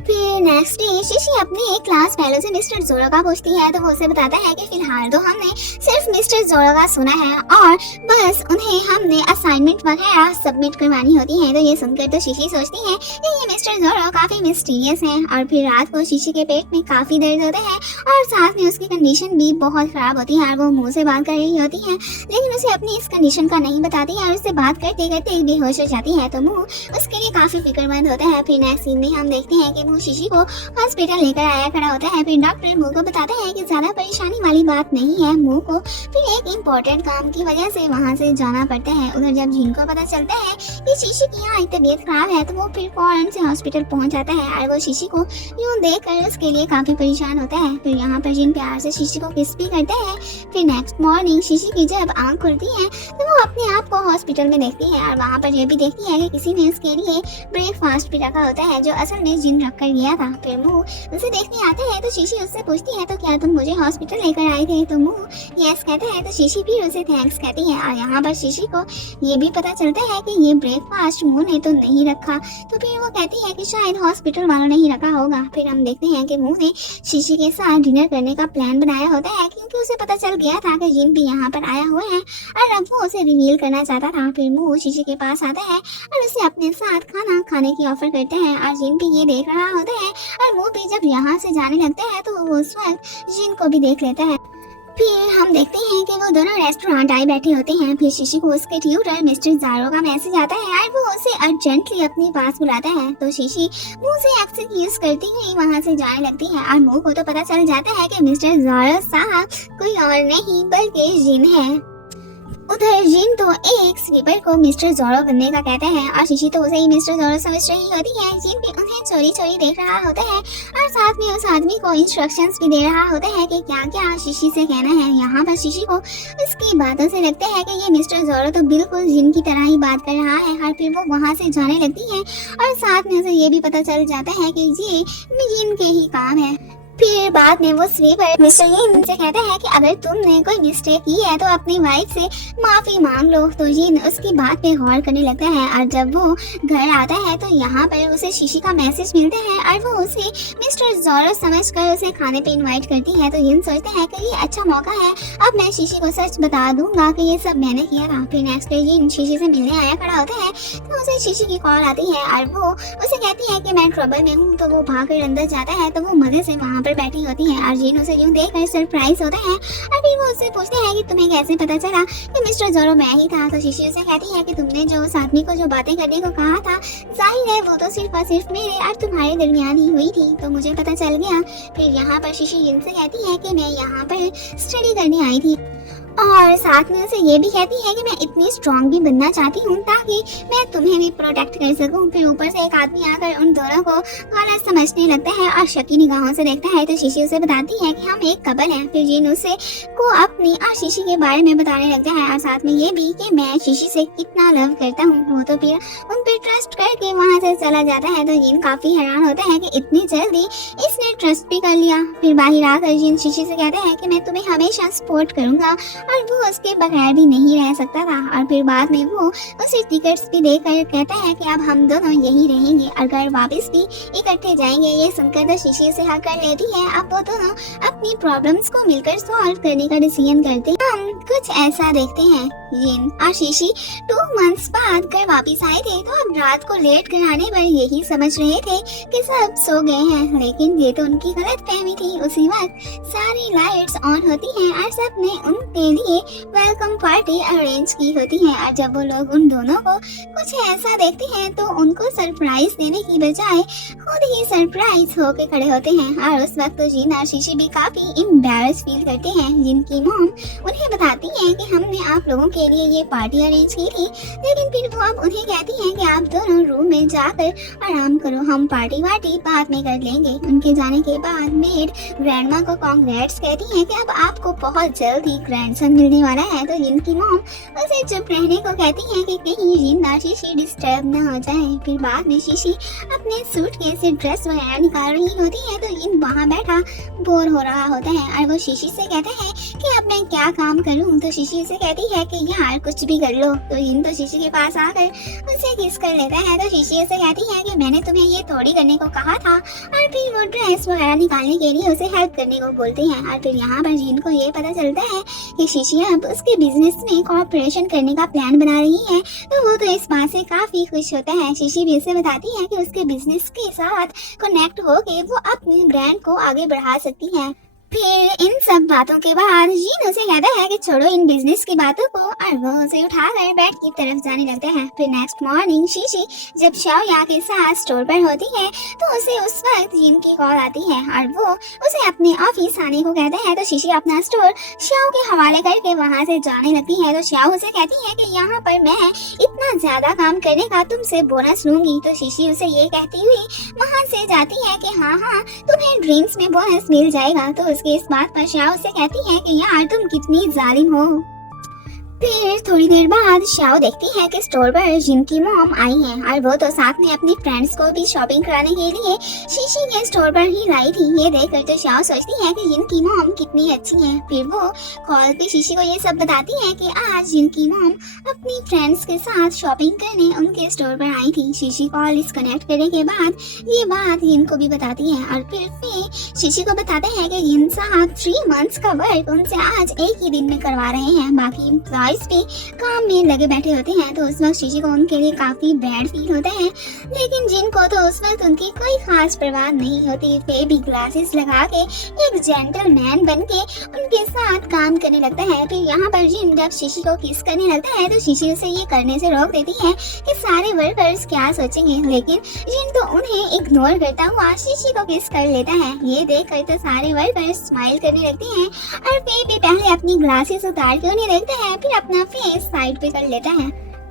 फिर नेक्स्ट डे शीशी अपने एक क्लास फेलो से मिस्टर जोरो का पूछती है तो वो उसे बताता है कि फिलहाल तो हमने सिर्फ मिस्टर जोरो का सुना है और बस उन्हें हमने असाइनमेंट वगैरह सबमिट करवानी होती है। तो ये सुनकर तो शीशी सोचती है कि ये मिस्टर जोरो काफी मिस्टीरियस है। और फिर रात को शीशी के पेट में काफी दर्द होता है और साथ में उसकी कंडीशन भी बहुत खराब होती है और वो मुंह से बात कर रही होती है, लेकिन उसे अपनी इस कंडीशन का नहीं बताती और उससे बात करते करते बेहोश हो जाती है। तो मुंह उसके लिए काफी फिक्रमंद होता है। फिर नेक्स्ट सीन में हम देखते हैं कि मुंह शीशी को हॉस्पिटल लेकर आया खड़ा होता है। फिर डॉक्टर मुंह को बताता है कि ज्यादा परेशानी वाली बात नहीं है मुंह को, फिर एक इम्पोर्टेंट काम की वजह से वहाँ से जाना पड़ता है। उधर जब जिन को पता चलता है कि शीशी की यहाँ तबीयत खराब है तो वो फिर फौरन से हॉस्पिटल पहुँच जाता है और वो शीशी को यूं देख कर उसके लिए काफी परेशान होता है। फिर यहाँ पर जिन प्यार से शीशी को किस भी करता है। फिर नेक्स्ट मॉर्निंग शीशी की जब आँख खुलती है तो वो अपने आप को हॉस्पिटल में देखती है और वहाँ पर ये भी देखती है कि किसी ने उसके लिए ब्रेकफास्ट भी रखा होता है जो असल में जिन रख कर गया था। फिर मुंह उसे देखने आता है तो शीशी उससे पूछती है तो क्या तुम मुझे हॉस्पिटल लेकर आए थे? तो मुंह यस कहता है तो शीशी भी उसे थैंक्स कहती है। और यहाँ पर शीशी को ये भी पता चलता है कि ये ब्रेकफास्ट मुंह ने तो नहीं रखा, तो फिर वो कहती है कि शायद हॉस्पिटल वालों ने ही रखा होगा। फिर हम देखते हैं कि मुंह ने शीशी के साथ डिनर करने का प्लान बनाया होता है क्योंकि उसे पता चल गया था कि जिन भी यहाँ पर आया हुआ है और अब वो उसे रिवील करना चाहता था। फिर मुंह शीशी के पास आता है और उसे अपने साथ खाना खाने की ऑफर करते हैं और जिन भी ये देख रहा होता है और वो भी जब यहाँ से जाने लगता है तो वो उस वक्त जिन को भी देख लेता है। फिर हम देखते हैं कि वो दोनों रेस्टोरेंट आए बैठे होते हैं। फिर शीशी को उसके ट्यूटर मिस्टर जारो का मैसेज आता है और वो उसे अर्जेंटली अपने पास बुलाता है। तो शीशी मुंह से एक्सक्यूज करती हुई वहाँ से जाने लगती है और मुंह को तो पता चल जाता है कि मिस्टर जारो साहब कोई और नहीं बल्कि जिन है। उधर जिन तो एक स्वीपर को मिस्टर जोरो बनने का कहता है और शीशी तो उसे ही मिस्टर जोरो समझ रही होती है। जिन भी उन्हें चोरी चोरी देख रहा होता है और साथ में उस आदमी को इंस्ट्रक्शंस भी दे रहा होता है कि क्या क्या शीशी से कहना है। यहाँ पर शीशी को उसकी बातों से लगता है कि ये मिस्टर जोरो तो बिल्कुल जिन की तरह ही बात कर रहा है और फिर वो वहाँ से जाने लगती है और साथ में उसे ये भी पता चल जाता है कि ये जिन के ही काम है। फिर बाद में वो स्वीपर मिस्टर जिन से कहता है कि अगर तुमने कोई मिस्टेक की है तो अपनी वाइफ से माफी मांग लो। तो जिन उसकी बात पे गौर करने लगता है और जब वो घर आता है तो यहाँ पर उसे शीशी का मैसेज मिलता है और वो उसे मिस्टर जोरो समझकर उसे खाने पे इनवाइट करती है। तो जिन सोचता है कि ये अच्छा मौका है, अब मैं शीशी को सच बता दूंगा कि ये सब मैंने किया था। फिर नेक्स्ट डे जिन शीशी से मिलने आया खड़ा होता है तो उसे शीशी की कॉल आती है और वो उसे कहती है कि मैं ट्रबल में हूँ। तो वो भागकर अंदर जाता है तो वो मजे से वहाँ पर बैठी होती है और जिन उसे यूं देखकर सरप्राइज होता है और फिर वो उससे पूछते हैं कि तुम्हें कैसे पता चला कि मिस्टर जोरो मैं ही था। तो शीशी उसे कहती है कि तुमने जो उस आदमी को जो बातें करने को कहा था, जाहिर है वो तो सिर्फ और सिर्फ मेरे और तुम्हारे दरमियान ही हुई थी, तो मुझे पता चल गया। फिर यहाँ पर शीशी जिन से कहती है कि मैं यहाँ पर स्टडी करने आई थी और साथ में उसे ये भी कहती है कि मैं इतनी स्ट्रांग भी बनना चाहती हूँ ताकि मैं तुम्हें भी प्रोटेक्ट कर सकूँ। फिर ऊपर से एक आदमी आकर उन दोनों को गलत समझने लगता है और शकी निगाहों से देखता है। तो शीशी उसे बताती है कि हम एक कपल हैं। फिर जिन उसे को अपनी और शीशी के बारे में बताने लगता है और साथ में ये भी कि मैं शीशी से कितना लव करता हूँ। वो तो फिर उन पर ट्रस्ट करके वहाँ से चला जाता है। तो जिन काफी हैरान होता है कि इतनी जल्दी इसने ट्रस्ट भी कर लिया। फिर बाहर आकर जिन शीशी से कहता है कि मैं तुम्हें हमेशा सपोर्ट करूंगा और वो उसके बगैर भी नहीं रह सकता था। और फिर बाद में वो उसे टिकट्स भी देकर कहता है कि अब हम दोनों यही रहेंगे और घर वापस भी इकट्ठे जाएंगे। ये सुनकर तो शीशी से हक कर लेती है। अब वो दोनों अपनी प्रॉब्लम्स को मिलकर सॉल्व करने का डिसीजन करते हैं। हम कुछ ऐसा देखते हैं जिन और शीशी 2 मंथ्स बाद घर वापस आए थे तो अब रात को लेट कर आने पर यही समझ रहे थे कि सब सो गए हैं, लेकिन ये तो उनकी गलत फहमी थी। उसी वक्त सारी लाइट्स ऑन होती हैं और सबने उनके लिए वेलकम पार्टी अरेंज की होती है। और जब वो लोग उन दोनों को कुछ ऐसा देखते हैं तो उनको सरप्राइज देने की बजाय खुद ही सरप्राइज होके खड़े होते हैं। और उस वक्त तो जिन और शीशी भी काफी एम्बैरेस फील करते हैं। जिनकी मॉम उन्हें बताती है कि हमने आप लोगों के लिए ये पार्टी अरेंज की थी, लेकिन फिर वो अब उन्हें कहती हैं कि आप दोनों रूम में जाकर आराम करो, हम पार्टी वार्टी बाद में कर लेंगे। उनके जाने के बाद मेड ग्रैंडमा को कांग्रेट्स कहती है कि अब आपको बहुत जल्द ही ग्रैंडसन मिलने वाला है। तो जिनकी मॉम उसे चुप रहने को कहती है कि कहीं जिन और शीशी डिस्टर्ब न हो जाए। फिर बाद में शीशी अपने सूटकेस से ड्रेस वगैरह निकाल रही होती है तो जिन वहाँ बैठा बोर हो रहा होता है और वो शीशी से कहता है कि अब मैं क्या काम करूँ करूं? तो शीशी उसे कहती है कि यार कुछ भी कर लो। तो जिन तो शीशी के पास आकर उसे किस कर लेता है। तो शीशी उसे कहती है कि मैंने तुम्हें ये थोड़ी करने को कहा था, और फिर वो ड्रेस वगैरह निकालने के लिए उसे हेल्प करने को बोलती है। और फिर यहाँ पर जिन को ये पता चलता है कि शीशी अब उसके बिजनेस में कॉपरेशन करने का प्लान बना रही है। तो वो तो इस बात से काफी खुश होता है। शीशी भी उसे बताती है कि उसके बिजनेस के साथ कनेक्ट होके वो अपने ब्रांड को आगे बढ़ा सकती है। फिर इन सब बातों के बाद जीन उसे कहता है कि छोड़ो इन बिजनेस की बातों को, और वो उसे उठाकर बेड की तरफ जाने लगता है। फिर नेक्स्ट मॉर्निंग शीशी जब शाओया के साथ स्टोर पर होती है तो उसे उस वक्त जीन की कॉल आती है और वो उसे अपने ऑफिस आने को कहता है। तो शीशी अपना स्टोर शाओ के हवाले करके वहाँ से जाने लगती है। तो शाओ उसे कहती है कि यहाँ पर मैं इतना ज्यादा काम करने का तुमसे बोनस लूंगी। तो शीशी उसे ये कहती हुई वहाँ से जाती है कि हाँ तुम्हें ड्रीम्स में बोनस मिल जाएगा। तो उसके इस बात पर शाओ से कहती है कि यार तुम कितनी जालिम हो। फिर थोड़ी देर बाद शाओ देखती है कि स्टोर पर जिन की मॉम आई है, और वो तो साथ में अपनी फ्रेंड्स को भी शॉपिंग कराने के लिए शीशी के स्टोर पर ही लाई थी। ये देखकर तो शाओ सोचती है कि जिन की मॉम कितनी अच्छी है। फिर वो कॉल पे शीशी को ये सब बताती है कि आज जिन की मॉम अपनी फ्रेंड्स के साथ शॉपिंग करने उनके स्टोर पर आई थी। शीशी कॉल डिस्कनेक्ट करने के बाद ये बात जिन को भी बताती है, और फिर शीशी को बताते हैं कि जिन साहब 3 मंथ्स का वर्क उनसे आज एक ही दिन में करवा रहे हैं, बाकी भी काम में लगे बैठे होते हैं। तो उस वक्त शीशी को उनके लिए काफी बैड फील होता है, लेकिन जिन को तो उस वक्त उनकी कोई खास परवाह नहीं होती। वे भी ग्लासेस लगा के एक जेंटलमैन बन के उनके साथ काम करने लगता है। फिर यहाँ पर जिन जब शीशी को किस करने लगता है तो शीशी उसे ये करने से रोक देती है कि सारे वर्कर्स क्या सोचेंगे, लेकिन जिन तो उन्हें इग्नोर करता हुआ शीशी को किस कर लेता है। ये देख कर तो सारे वर्कर्स स्माइल करने लगते हैं, और वे भी पहले अपनी ग्लासेस उतार के उन्हें देखते हैं, फिर अपना फेस साइड पे कर लेता है।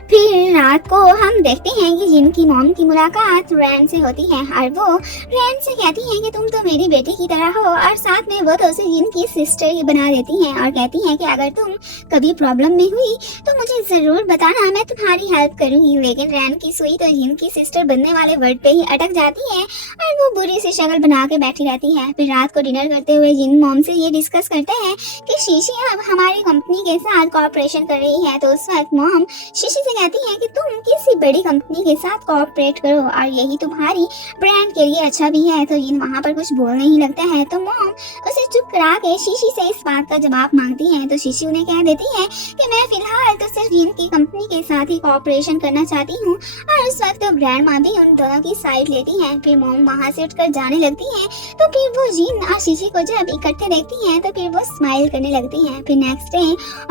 फिर रात को हम देखते हैं कि जिन की मॉम की मुलाकात रैन से होती है, और वो रैन से कहती है कि तुम तो मेरी बेटी की तरह हो, और साथ में वो तो उसे जिन की सिस्टर ही बना देती हैं, और कहती हैं कि अगर तुम कभी प्रॉब्लम में हुई तो मुझे जरूर बताना, मैं तुम्हारी हेल्प करूंगी। लेकिन रैन की सुई तो जिन की सिस्टर बनने वाले वर्ड पे ही अटक जाती है, और वो बुरी सी शक्ल बना के बैठी रहती है। फिर रात को डिनर करते हुए जिन मॉम से ये डिस्कस करते हैं कि शीशी अब हमारी कंपनी के साथ कॉर्पोरेशन कर रही है। तो उस वक्त मॉम शीशी से कहती है कि तुम किसी बड़ी कंपनी के साथ कोऑपरेट करो, और यही तुम्हारी ब्रांड के लिए अच्छा भी है। तो जिन वहाँ पर कुछ बोलने ही लगता है, तो मॉम उसे चुप करा के शीशी से इस बात का जवाब मांगती है। तो शीशी उन्हें कह देती है कि मैं फिलहाल तो सिर्फ जिन की कंपनी के साथ ही कोऑपरेशन करना चाहती हूँ, और उस वक्त तो ग्रैंड माँ भी उन दोनों की साइड लेती है। फिर मॉम वहाँ से उठकर जाने लगती है। तो फिर वो जिन और शीशी को जब इकट्ठे देखती है तो फिर वो स्माइल करने लगती है। फिर नेक्स्ट डे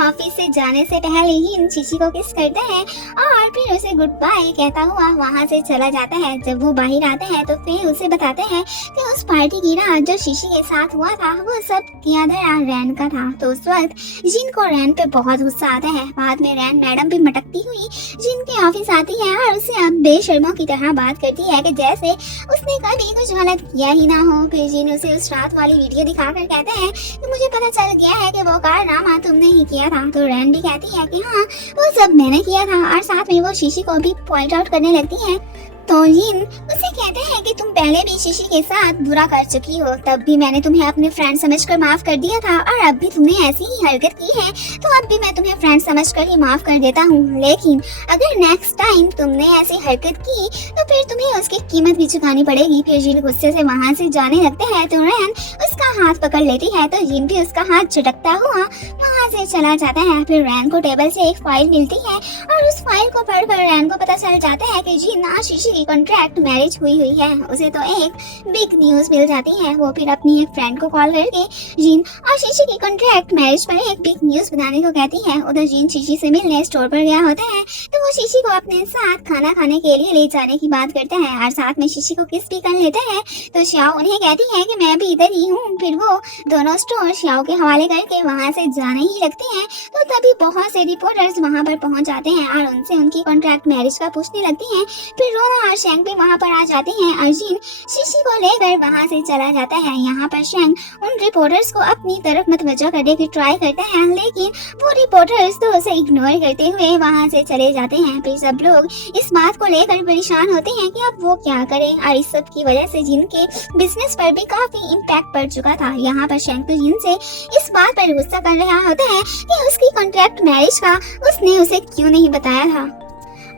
ऑफिस से जाने से पहले जिन शीशी को किस करता है, और फिर उसे गुड बाय कहता हुआ वहाँ से चला जाता है। जब वो बाहर आता है तो फिर उसे बताते हैं कि उस पार्टी की रात जो शीशी के साथ हुआ था वो सब किया धरा रैन का था। तो उस वक्त जिन को रैन पे बहुत गुस्सा आता है। बाद में रैन मैडम भी मटकती हुई जिन के ऑफिस आती है, और उसे अब बेशर्मों की तरह बात करती है कि जैसे उसने कभी कुछ गलत किया ही ना हो। फिर जिन उसे उस रात वाली वीडियो दिखाकर कहता है कि मुझे पता चल गया है कि वो कारनामा तुमने ही किया था। तो रैन भी कहती है कि हाँ वो सब मैंने किया था, और साथ में वो शीशी को भी पॉइंट आउट करने लगती है। तो जिन उसे कहते हैं कि तुम पहले भी शीशी के साथ बुरा कर चुकी हो, तब भी मैंने तुम्हें अपने फ्रेंड समझकर माफ कर दिया था, और अब भी तुमने ऐसी ही हरकत की है तो अब भी मैं तुम्हें फ्रेंड समझकर ही माफ कर देता हूँ। लेकिन अगर नेक्स्ट टाइम तुमने ऐसी हरकत की तो फिर तुम्हें उसकी कीमत भी चुकानी पड़ेगी। फिर जिन गुस्से से वहाँ से जाने लगते हैं तो रैन उसका हाथ पकड़ लेती है। तो जिन भी उसका हाथ झटकता हुआ वहाँ से चला जाता है। फिर रैन को टेबल से एक फाइल मिलती है, और उस फाइल को पढ़कर रैन को पता चल जाता है कि जिन और शीशी की कॉन्ट्रैक्ट मैरिज हुई है। उसे तो एक बिग न्यूज मिल जाती है। वो फिर अपनी एक फ्रेंड को कॉल करके जिन और शीशी की कॉन्ट्रैक्ट मैरिज पर एक बिग न्यूज बनाने को कहती है। उधर जिन शीशी से मिलने स्टोर पर गया होता है, तो वो शीशी को अपने साथ खाना खाने के लिए ले जाने की बात करता है, और साथ में शीशी को किस भी कर लेता है। तो श्याओ उन्हें कहती है कि मैं भी इधर ही हूँ। फिर वो दोनों स्टोर श्याओ के हवाले करके वहाँ से जाने ही लगते हैं। तो तभी बहुत से रिपोर्टर्स वहाँ पर पहुँच जाते हैं, और उनसे उनकी कॉन्ट्रैक्ट मैरिज का पूछने लगती हैं। फिर रोना और शेंग भी वहाँ पर आ जाते हैं। अर्जुन शीशी को लेकर वहाँ से चला जाता है। यहाँ पर शेंग उन रिपोर्टर्स को अपनी तरफ मतवज्जो करने की ट्राई करता है, लेकिन वो रिपोर्टर्स तो उसे इग्नोर करते हुए वहाँ से चले जाते हैं। फिर सब लोग इस बात को लेकर परेशान होते हैं कि अब वो क्या करें, और इस सब की वजह से जिनके बिजनेस पर भी काफी इम्पैक्ट पड़ चुका था। यहाँ पर शेंग तो जिन से इस बात पर गुस्सा कर रहा होता लगता है कि उसकी कॉन्ट्रैक्ट मैरिज का उसने उसे क्यों नहीं बताया था।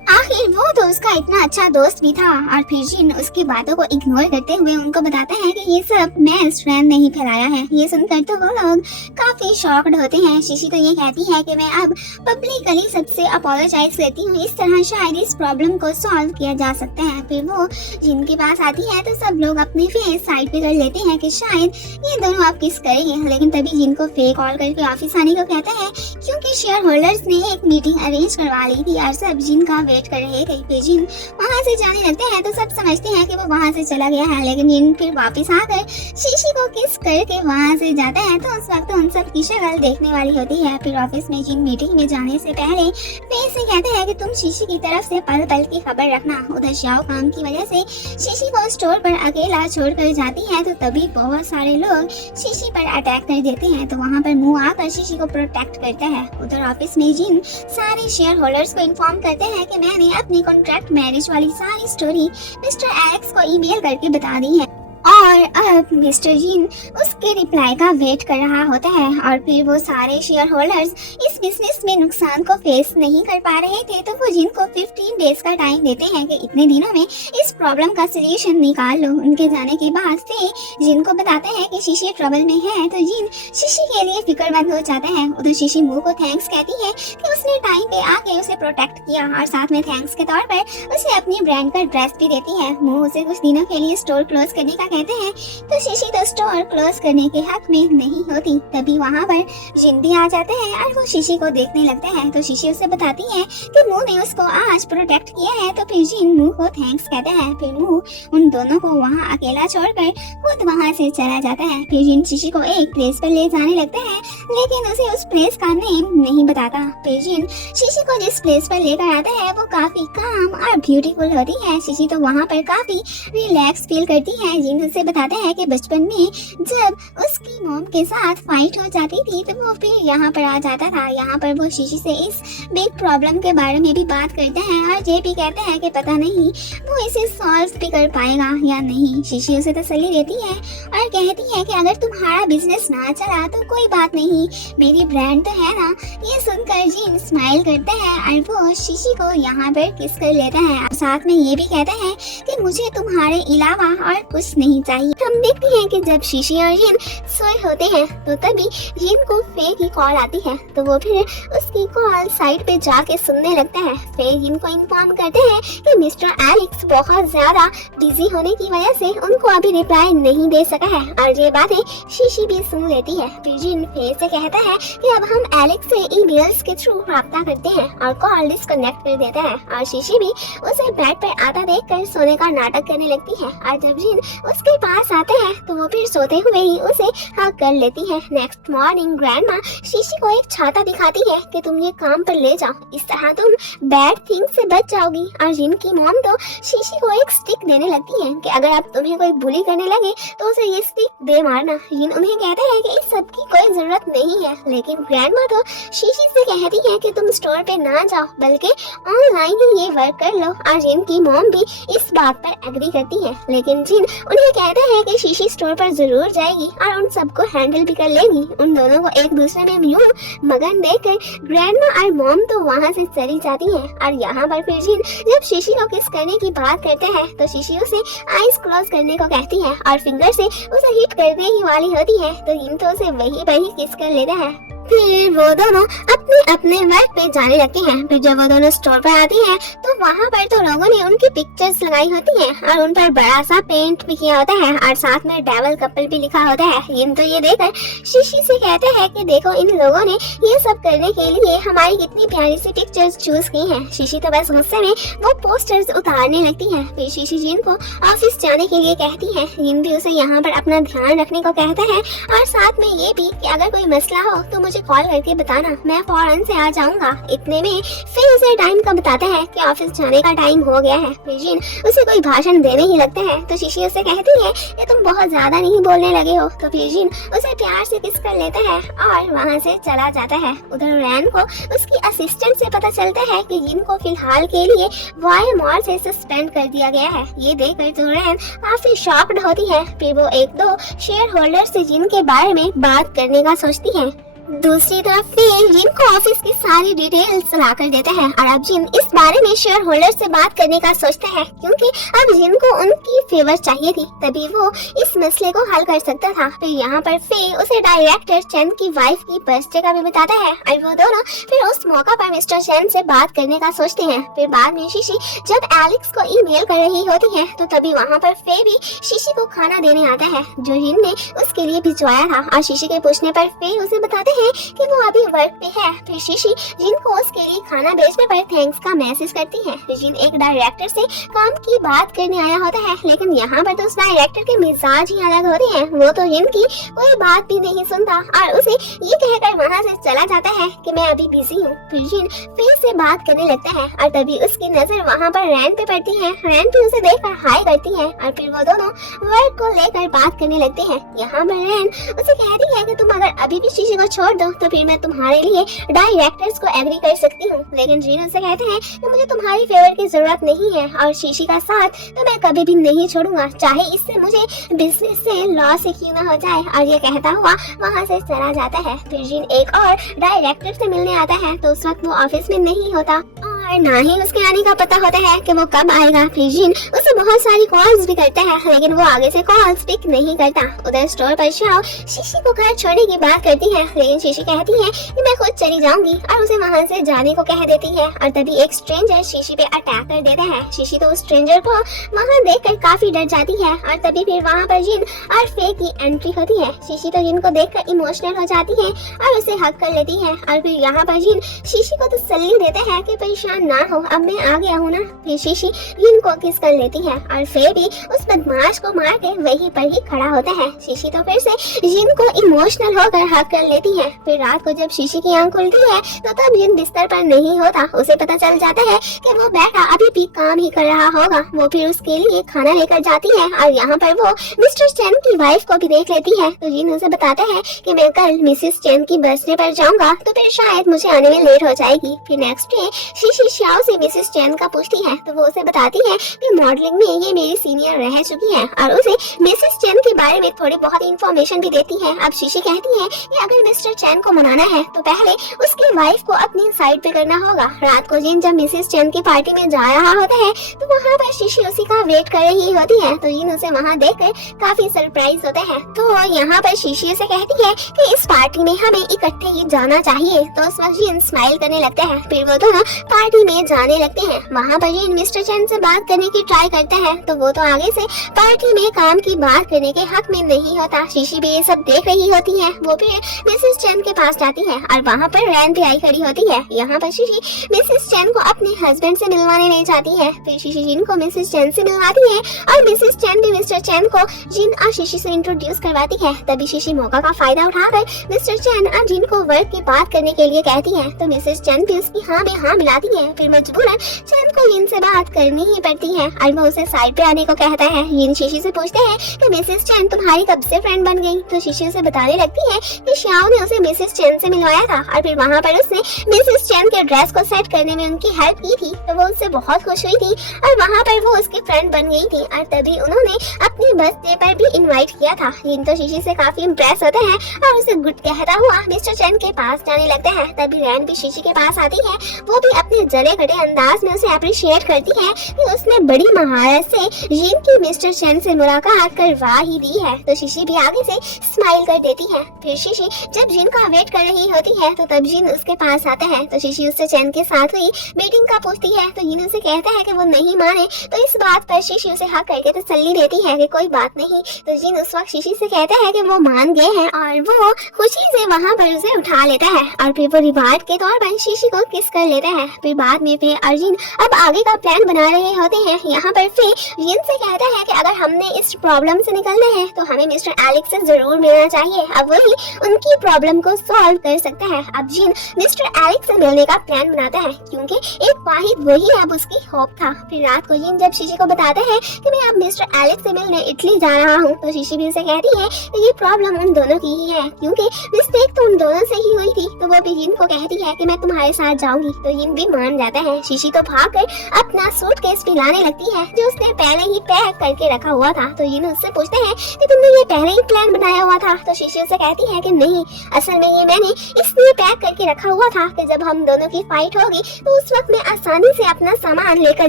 आखिर वो तो उसका इतना अच्छा दोस्त भी था। और फिर जिन उसकी बातों को इग्नोर करते हुए उनको बताता है कि ये सब मैं स्ट्रेंथ नहीं फैलाया है। ये सुनकर तो वो लोग काफी शॉक्ड होते हैं। शीशी तो ये कहती है कि मैं अब पब्लिकली सबसे अपोलोजाइज करती हूँ, इस तरह शायद इस प्रॉब्लम को सॉल्व किया जा सकता है। फिर वो जिन के पास आती है तो सब लोग अपने फेस साइड पे कर लेते हैं कि शायद ये दोनों अब किस करेंगे। लेकिन तभी जिन को फेक कॉल करके ऑफिस आने को कहता है क्योंकि शेयर होल्डर्स ने एक मीटिंग अरेंज करवा ली थी और सब जिन का वेट कर रहे थे। फिर जिन वहाँ से जाने लगते हैं तो सब समझते हैं कि वो वहाँ से चला गया है। लेकिन जिन फिर वापस आकर शीशी को किस करके वहाँ से जाता है तो उस वक्त उन सब की शक्ल देखने वाली होती है। फिर ऑफिस में जिन मीटिंग में जाने से पहले फेस से कहते हैं कि तुम शीशी की तरफ से पल पल की खबर रखना। उधर शाओ काम की वजह से शीशी को स्टोर पर अकेला छोड़कर जाती है तो तभी बहुत सारे लोग शीशी पर अटैक कर देते हैं। तो वहाँ पर मुंह आकर शीशी को प्रोटेक्ट करता है। उधर ऑफिस में जिन सारे शेयर होल्डर्स को इन्फॉर्म करते हैं कि मैंने अपनी कॉन्ट्रैक्ट मैरिज वाली सारी स्टोरी मिस्टर एलेक्स को ईमेल करके बता दी है और अब मिस्टर जिन उसके रिप्लाई का वेट कर रहा होता है। और फिर वो सारे शेयर होल्डर्स इस बिजनेस में नुकसान को फेस नहीं कर पा रहे थे तो वो जिन को 15 डेज का टाइम देते हैं कि इतने दिनों में इस प्रॉब्लम का सोल्यूशन निकाल लो। उनके जाने के बाद से जिन को बताते हैं कि शीशी ट्रबल में है तो जिन शीशी के लिए फिक्रमंद हो जाता है। उधर शीशी मुंह को थैंक्स कहती है कि उसने टाइम पे आके उसे प्रोटेक्ट किया और साथ में थैंक्स के तौर पर उसे अपनी ब्रांड का ड्रेस भी देती है। मुंह उसे कुछ दिनों के लिए स्टोर क्लोज करने का कहते हैं तो शीशी तो स्टोर क्लोज करने के हक में नहीं होती। तभी वहाँ पर जिन भी आ जाते हैं और वो शीशी को देखने लगते हैं तो शीशी उसे बताती है कि मुंह ने उसको आज प्रोटेक्ट किया है। तो फिर जिन मुंह को थैंक्स कहते हैं। फिर मुंह उन दोनों को वहाँ अकेला छोड़कर खुद वहाँ से चला जाता है। फिर जिन शीशी को एक प्लेस पर ले जाने लगते हैं लेकिन उसे उस प्लेस का नेम नहीं बताता। फिर जिन शीशी को जिस प्लेस पर लेकर आता है वो काफी काम और ब्यूटीफुल होती है। शीशी तो वहाँ पर काफी रिलैक्स फील करती है। जिन उसे बताते है कि बचपन में जब उसकी मॉम के साथ फाइट हो जाती थी तो वो फिर यहाँ पर आ जाता था। यहाँ पर वो शीशी से इस बिग प्रॉब्लम के बारे में भी बात करते हैं और ये भी कहते हैं कि पता नहीं वो इसे सॉल्व भी कर पाएगा या नहीं। शीशी उसे तसल्ली देती है और कहती है कि अगर तुम्हारा बिजनेस ना चला तो कोई बात नहीं, मेरी ब्रांड तो है ना। ये सुनकर जिन स्माइल करता है और वो शीशी को यहाँ पर किस कर लेता है और साथ में ये भी कहता है कि मुझे तुम्हारे अलावा और कुछ नहीं चाहिए। हम देखते हैं कि जब शीशी और जिन सोए होते हैं तो तभी जिन को फे की कॉल आती है तो वो फिर उसकी कॉल साइड पे जाके सुनने लगता है। फे जिन को इन्फॉर्म करते हैं कि मिस्टर एलेक्स बहुत ज्यादा बिजी होने की वजह से उनको अभी रिप्लाई नहीं दे सका है और ये बातें शीशी भी सुन लेती है। फिर जिन फे से कहता है कि अब हम एलेक्स से ईमेल्स के थ्रू राब्ता करते हैं और कॉल डिस्कनेक्ट कर देता है और शीशी भी उसे बेड पर आता देखकर सोने का नाटक करने लगती है। और जब जिन उसके पास आता है तो वो फिर सोते हुए ही उसे हक कर लेती है। नेक्स्ट मॉर्निंग ग्रैंडमा शीशी को एक छाता दिखाती है कि तुम ये काम पर ले जाओ, इस तरह तुम बैड थिंग से बच जाओगी। और जिन की मॉम तो शीशी को एक स्टिक देने लगती है कि अगर अब तुम्हें कोई बुली करने लगे तो उसे ये स्टिक दे मारना। जिन उन्हें कहता है कि इस सब की कोई जरूरत नहीं है। लेकिन ग्रैंडमा तो शीशी से कहती है कि तुम स्टोर पे ना जाओ बल्कि ऑनलाइन ही ये वर्क कर लो। और जिन की मॉम भी इस बात पर एग्री करती है। लेकिन जिन उन्हें कहता है कि शीशी स्टोर पर जरूर जाएगी और उन सबको हैंडल भी कर लेगी। उन दोनों को एक दूसरे में यूं मगन देखकर ग्रैंडमा और मॉम तो वहाँ से चली जाती है। और यहाँ पर फिर जिन जब शीशी को किस करने की बात करते हैं तो शीशी उसे आईज क्लोज करने को कहती है और फिंगर से उसे हिट करने ही वाली होती है तो जिन तो उसे वही किस कर लेता है। फिर वो दोनों अपने अपने वर्क पे जाने लगते हैं। फिर जब वो दोनों स्टोर पर आती हैं तो वहाँ पर तो लोगों ने उनकी पिक्चर्स लगाई होती हैं और उन पर बड़ा सा पेंट भी किया होता है और साथ में डेविल कपल भी लिखा होता है। जिन तो ये देखकर शीशी से कहते हैं कि देखो इन लोगों ने ये सब करने के लिए हमारी कितनी प्यारी सी पिक्चर्स चूज की हैं। शीशी तो बस गुस्से में वो पोस्टर्स उतारने लगती है। फिर शीशी जिन को ऑफिस जाने के लिए कहती है। जिन भी उसे यहाँ पर अपना ध्यान रखने को कहता है और साथ में ये भी कि अगर कोई मसला हो तो मुझे कॉल करके बताना, मैं फौरन से आ जाऊंगा। इतने में फिर उसे टाइम का बताता है कि ऑफिस जाने का टाइम हो गया है। फिर जिन उसे कोई भाषण देने ही लगता है तो शीशी उसे कहती है कि तुम बहुत ज्यादा नहीं बोलने लगे हो। तो फिर जिन उसे प्यार से किस कर लेता है और वहाँ से चला जाता है। उधर रैन को उसकी असिस्टेंट से पता चलता है कि जिन को फिलहाल के लिए वाईएमआर से सस्पेंड कर दिया गया है। ये देखकर तो रैन काफी शॉक्ड होती है। फिर वो एक दो शेयर होल्डर से जिन के बारे में बात करने का सोचती है। दूसरी तरफ फिर जिन को ऑफिस की सारी डिटेल्स ला कर देता है और अब जिन इस बारे में शेयर होल्डर से बात करने का सोचता है, क्योंकि अब जिन को उनकी फेवर चाहिए थी, तभी वो इस मसले को हल कर सकता था। फिर यहाँ पर फे उसे डायरेक्टर चैन की वाइफ की बर्थडे का भी बताता है और वो दोनों फिर उस मौका पर मिस्टर चैन से बात करने का सोचते हैं। फिर बाद में शीशी जब एलेक्स को ईमेल कर रही होती है तो तभी वहाँ पर फे भी शीशी को खाना देने आता है जो जिन ने उसके लिए भिजवाया था और शीशी के पूछने पर फे उसे बताते हैं कि वो अभी वर्क पे है। फिर शीशी जिन को उसके लिए खाना भेजने पर थैंक्स का मैसेज करती है। जिन एक डायरेक्टर से काम की बात करने आया होता है, लेकिन यहाँ पर तो उस डायरेक्टर के मिजाज ही अलग होते हैं। वो तो जिन की कोई बात भी नहीं सुनता और उसे ये कहकर वहाँ से चला जाता है कि मैं अभी बिजी हूँ। फिर जिन फिर से बात करने लगता है और तभी उसकी नजर वहाँ पर रैन पे पड़ती है। रैन भी उसे देखकर हाई करती है और फिर वो दोनों वर्क को लेकर बात करने लगते हैं। यहाँ पर रैन उसे कहती है कि तुम अगर अभी भी शीशी को छोड़ दो तो फिर मैं तुम्हारे लिए डायरेक्टर्स को एग्री कर सकती हूँ, लेकिन जिन उसे कहते हैं कि मुझे तुम्हारी फेवर की जरूरत नहीं है और शीशी का साथ तो मैं कभी भी नहीं छोड़ूंगा, चाहे इससे मुझे बिजनेस से लॉस ही क्यों ना हो जाए। और ये कहता हुआ वहाँ से चला जाता है। फिर जिन एक और डायरेक्टर से मिलने आता है तो उस वक्त वो ऑफिस में नहीं होता और ना ही उसके आने का पता होता है कि वो कब आएगा। फिर जिन उसे बहुत सारी कॉल्स भी करता है, लेकिन वो आगे से कॉल्स पिक नहीं करता। उधर स्टोर पर शाओ शीशी को घर छोड़ने की बात करती है, लेकिन शीशी कहती है कि मैं खुद चली जाऊंगी और उसे वहाँ से जाने को कह देती है। और तभी एक स्ट्रेंजर शीशी पे अटैक कर देता है। शीशी तो उस स्ट्रेंजर को वहाँ देखकर काफी डर जाती है और तभी फिर वहाँ पर जिन और फे की एंट्री होती है। शीशी तो जिन को देखकर इमोशनल हो जाती है और उसे हक कर लेती है और फिर यहाँ पर जिन शीशी को तसल्ली देता है कि परेशान ना हो, अब मैं आ गया हूँ ना। फिर शीशी जिन को किस कर लेती है और फे भी उस बदमाश को मार के वहीं पर ही खड़ा होता है। शीशी तो फिर से जिन को इमोशनल होकर हक कर लेती है। फिर रात को जब शीशी की आंख खुलती है तो तब जिन बिस्तर पर नहीं होता। उसे पता चल जाता है कि वो बैठा अभी भी काम ही कर रहा होगा। वो फिर उसके लिए खाना लेकर जाती है और यहाँ पर वो मिस्टर चैन की वाइफ को भी देख लेती है। तो जिन उसे बताता है कि मैं कल मिसेस चैन की बर्थडे पर जाऊंगा तो फिर शायद मुझे आने में लेट हो जाएगी। फिर नेक्स्ट डे शीशी शाओ से मिसेस चैन का पूछती है तो वो उसे बताती है कि मॉडलिंग में ये मेरी सीनियर रह चुकी है और उसे मिसेस चैन के बारे में थोड़ी बहुत इंफॉर्मेशन भी देती है। अब शीशी कहती है कि अगर मिस्टर चैन को मनाना है तो पहले उसकी वाइफ को अपनी साइड पे करना होगा। रात को जिन जब मिसेस चैन की पार्टी में जा रहा होता है तो वहाँ पर शीशी उसी का वेट कर रही होती है। तो जिन उसे वहाँ देखकर काफी सरप्राइज होता है। तो यहाँ पर शीशी उसे कहती है कि इस पार्टी में हमें इकट्ठे ही जाना चाहिए। तो उस वक्त जिन स्माइल करने लगता है। फिर वो दोनों पार्टी में जाने लगते हैं। वहाँ पर जिन मिस्टर चैन से बात करने की ट्राई करता है तो वो तो आगे से पार्टी में काम की बात करने के हक में नहीं होता। शीशी भी ये सब देख रही होती है। वो फिर मिसेस चैन के पास जाती है और वहाँ पर रैन भी आई खड़ी होती है। यहाँ पर शीशी मिसेस चैन को अपने हस्बैंड से मिलवाने ले जाती है। फिर शीशी जिन को मिसेस चैन से मिलवाती है और मिसेस चैन भी मिस्टर चैन को जिन और शीशी से इंट्रोड्यूस करवाती है। तभी शीशी मौका का फायदा उठाकर मिस्टर चैन और जिन को वर्क की बात करने के लिए कहती है। तो मिसेस चैन भी उसकी हाँ में हाँ मिलाती है। फिर मजबूरन चैन को जिन से बात करनी ही पड़ती है और वो उसे साइड पे आने को कहता है। जिन शीशी से पूछते हैं कि मिसेस चैन तुम्हारी कब से फ्रेंड बन गई। तो शीशी उसे बताने लगती है कि शाओ ने उसे मिसेस चैन से मिलवाया था और फिर वहाँ पर उसने मिसेस चैन के ड्रेस को सेट करने में उनकी हेल्प की थी। तो वो उससे बहुत खुश हुई थी और वहाँ पर वो उसकी फ्रेंड बन गई थी और तभी उन्होंने अपनी बर्थडे पर भी इनवाइट किया था। जिन तो शीशी से काफी इम्प्रेस होता है और उसे गुड कहता हुआ मिस्टर चैन के पास जाने लगता है। तभी रैन भी शीशी के पास आती है। वो भी अपने जले कटे अंदाज में उसे अप्रिशिएट करती है कि उसने बड़ी महारत से जिन की मिस्टर चैन से मुलाकात करवा ही दी है। तो शीशी भी आगे से स्माइल कर देती है। फिर शीशी जब जिन का वेट कर रही होती है तो तब जिन उसके पास आता है। तो शीशी उससे चैन के साथ हुई मीटिंग का पूछती है। तो जिन उसे कहता है कि वो नहीं माने। तो इस बात पर शीशी उसे हक करके तसल्ली देती है कि कोई बात नहीं। तो जिन उस वक्त शीशी से कहता है कि वो मान गए हैं और वो खुशी से वहाँ पर उसे उठा लेता है और फिर वो रिवार्ड के तौर पर शीशी को किस कर लेता है। फिर बाद में फिर अर्जुन अब आगे का प्लान बना रहे होते हैं। यहाँ पर फिर जिन से कहता है कि अगर हमने इस प्रॉब्लम से निकलना है तो हमें मिस्टर एलेक्स से जरूर मिलना चाहिए। अब वही उनकी प्रॉब्लम को सॉल्व कर सकता है। अब जिन मिस्टर एलेक्स से मिलने का प्लान बनाता है क्योंकि एक वाहिद वही अब उसकी होप था। फिर रात को जिन जब शीशी को बताता है कि मैं अब मिस्टर एलेक्स से मिलने इटली जा रहा हूँ तो शीशी भी उसे कहती है कि ये प्रॉब्लम उन दोनों की ही है क्योंकि मिस्टेक तो उन दोनों से ही हुई थी। तो वो भी जिन को कहती है कि मैं तुम्हारे साथ जाऊंगी। तो जिन भी मान बन जाता है। शीशी तो भागकर अपना सूटकेस भी लाने लगती है जो उसने पहले ही पैक करके रखा हुआ था। तो जिन उससे पूछते हैं कि तुमने ये पहले ही प्लान बनाया हुआ था। तो शीशी उसे कहती है कि नहीं, असल में ये मैंने इसलिए पैक करके रखा हुआ था कि जब हम दोनों की फाइट होगी तो उस वक्त मैं आसानी से अपना सामान लेकर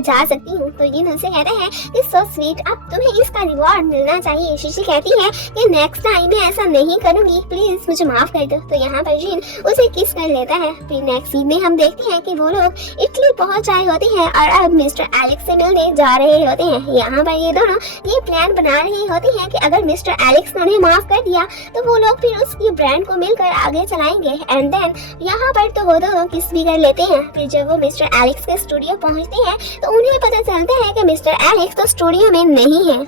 जा सकती हूँ। तो जिन उसे कहते हैं कि सो स्वीट, अब तुम्हें इसका रिवॉर्ड मिलना चाहिए। शीशी कहती है कि नेक्स्ट टाइम मैं ऐसा नहीं करूंगी, प्लीज मुझे माफ कर दो। तो यहाँ पर जिन उसे किस कर लेता है। फिर नेक्स्ट सीन में हम देखते हैं कि वो लोग इटली पहुंच आए होते हैं और अब मिस्टर एलेक्स से मिलने जा रहे होते हैं। यहाँ पर ये दोनों ये प्लान बना रहे होते हैं कि अगर मिस्टर एलेक्स ने उन्हें माफ कर दिया तो वो लोग फिर उसकी ब्रांड को मिलकर आगे चलाएंगे। एंड देन यहाँ पर तो वो दोनों किस भी कर लेते हैं। फिर जब वो मिस्टर एलेक्स के स्टूडियो पहुँचते हैं तो उन्हें पता चलता है कि मिस्टर एलेक्स तो स्टूडियो में नहीं है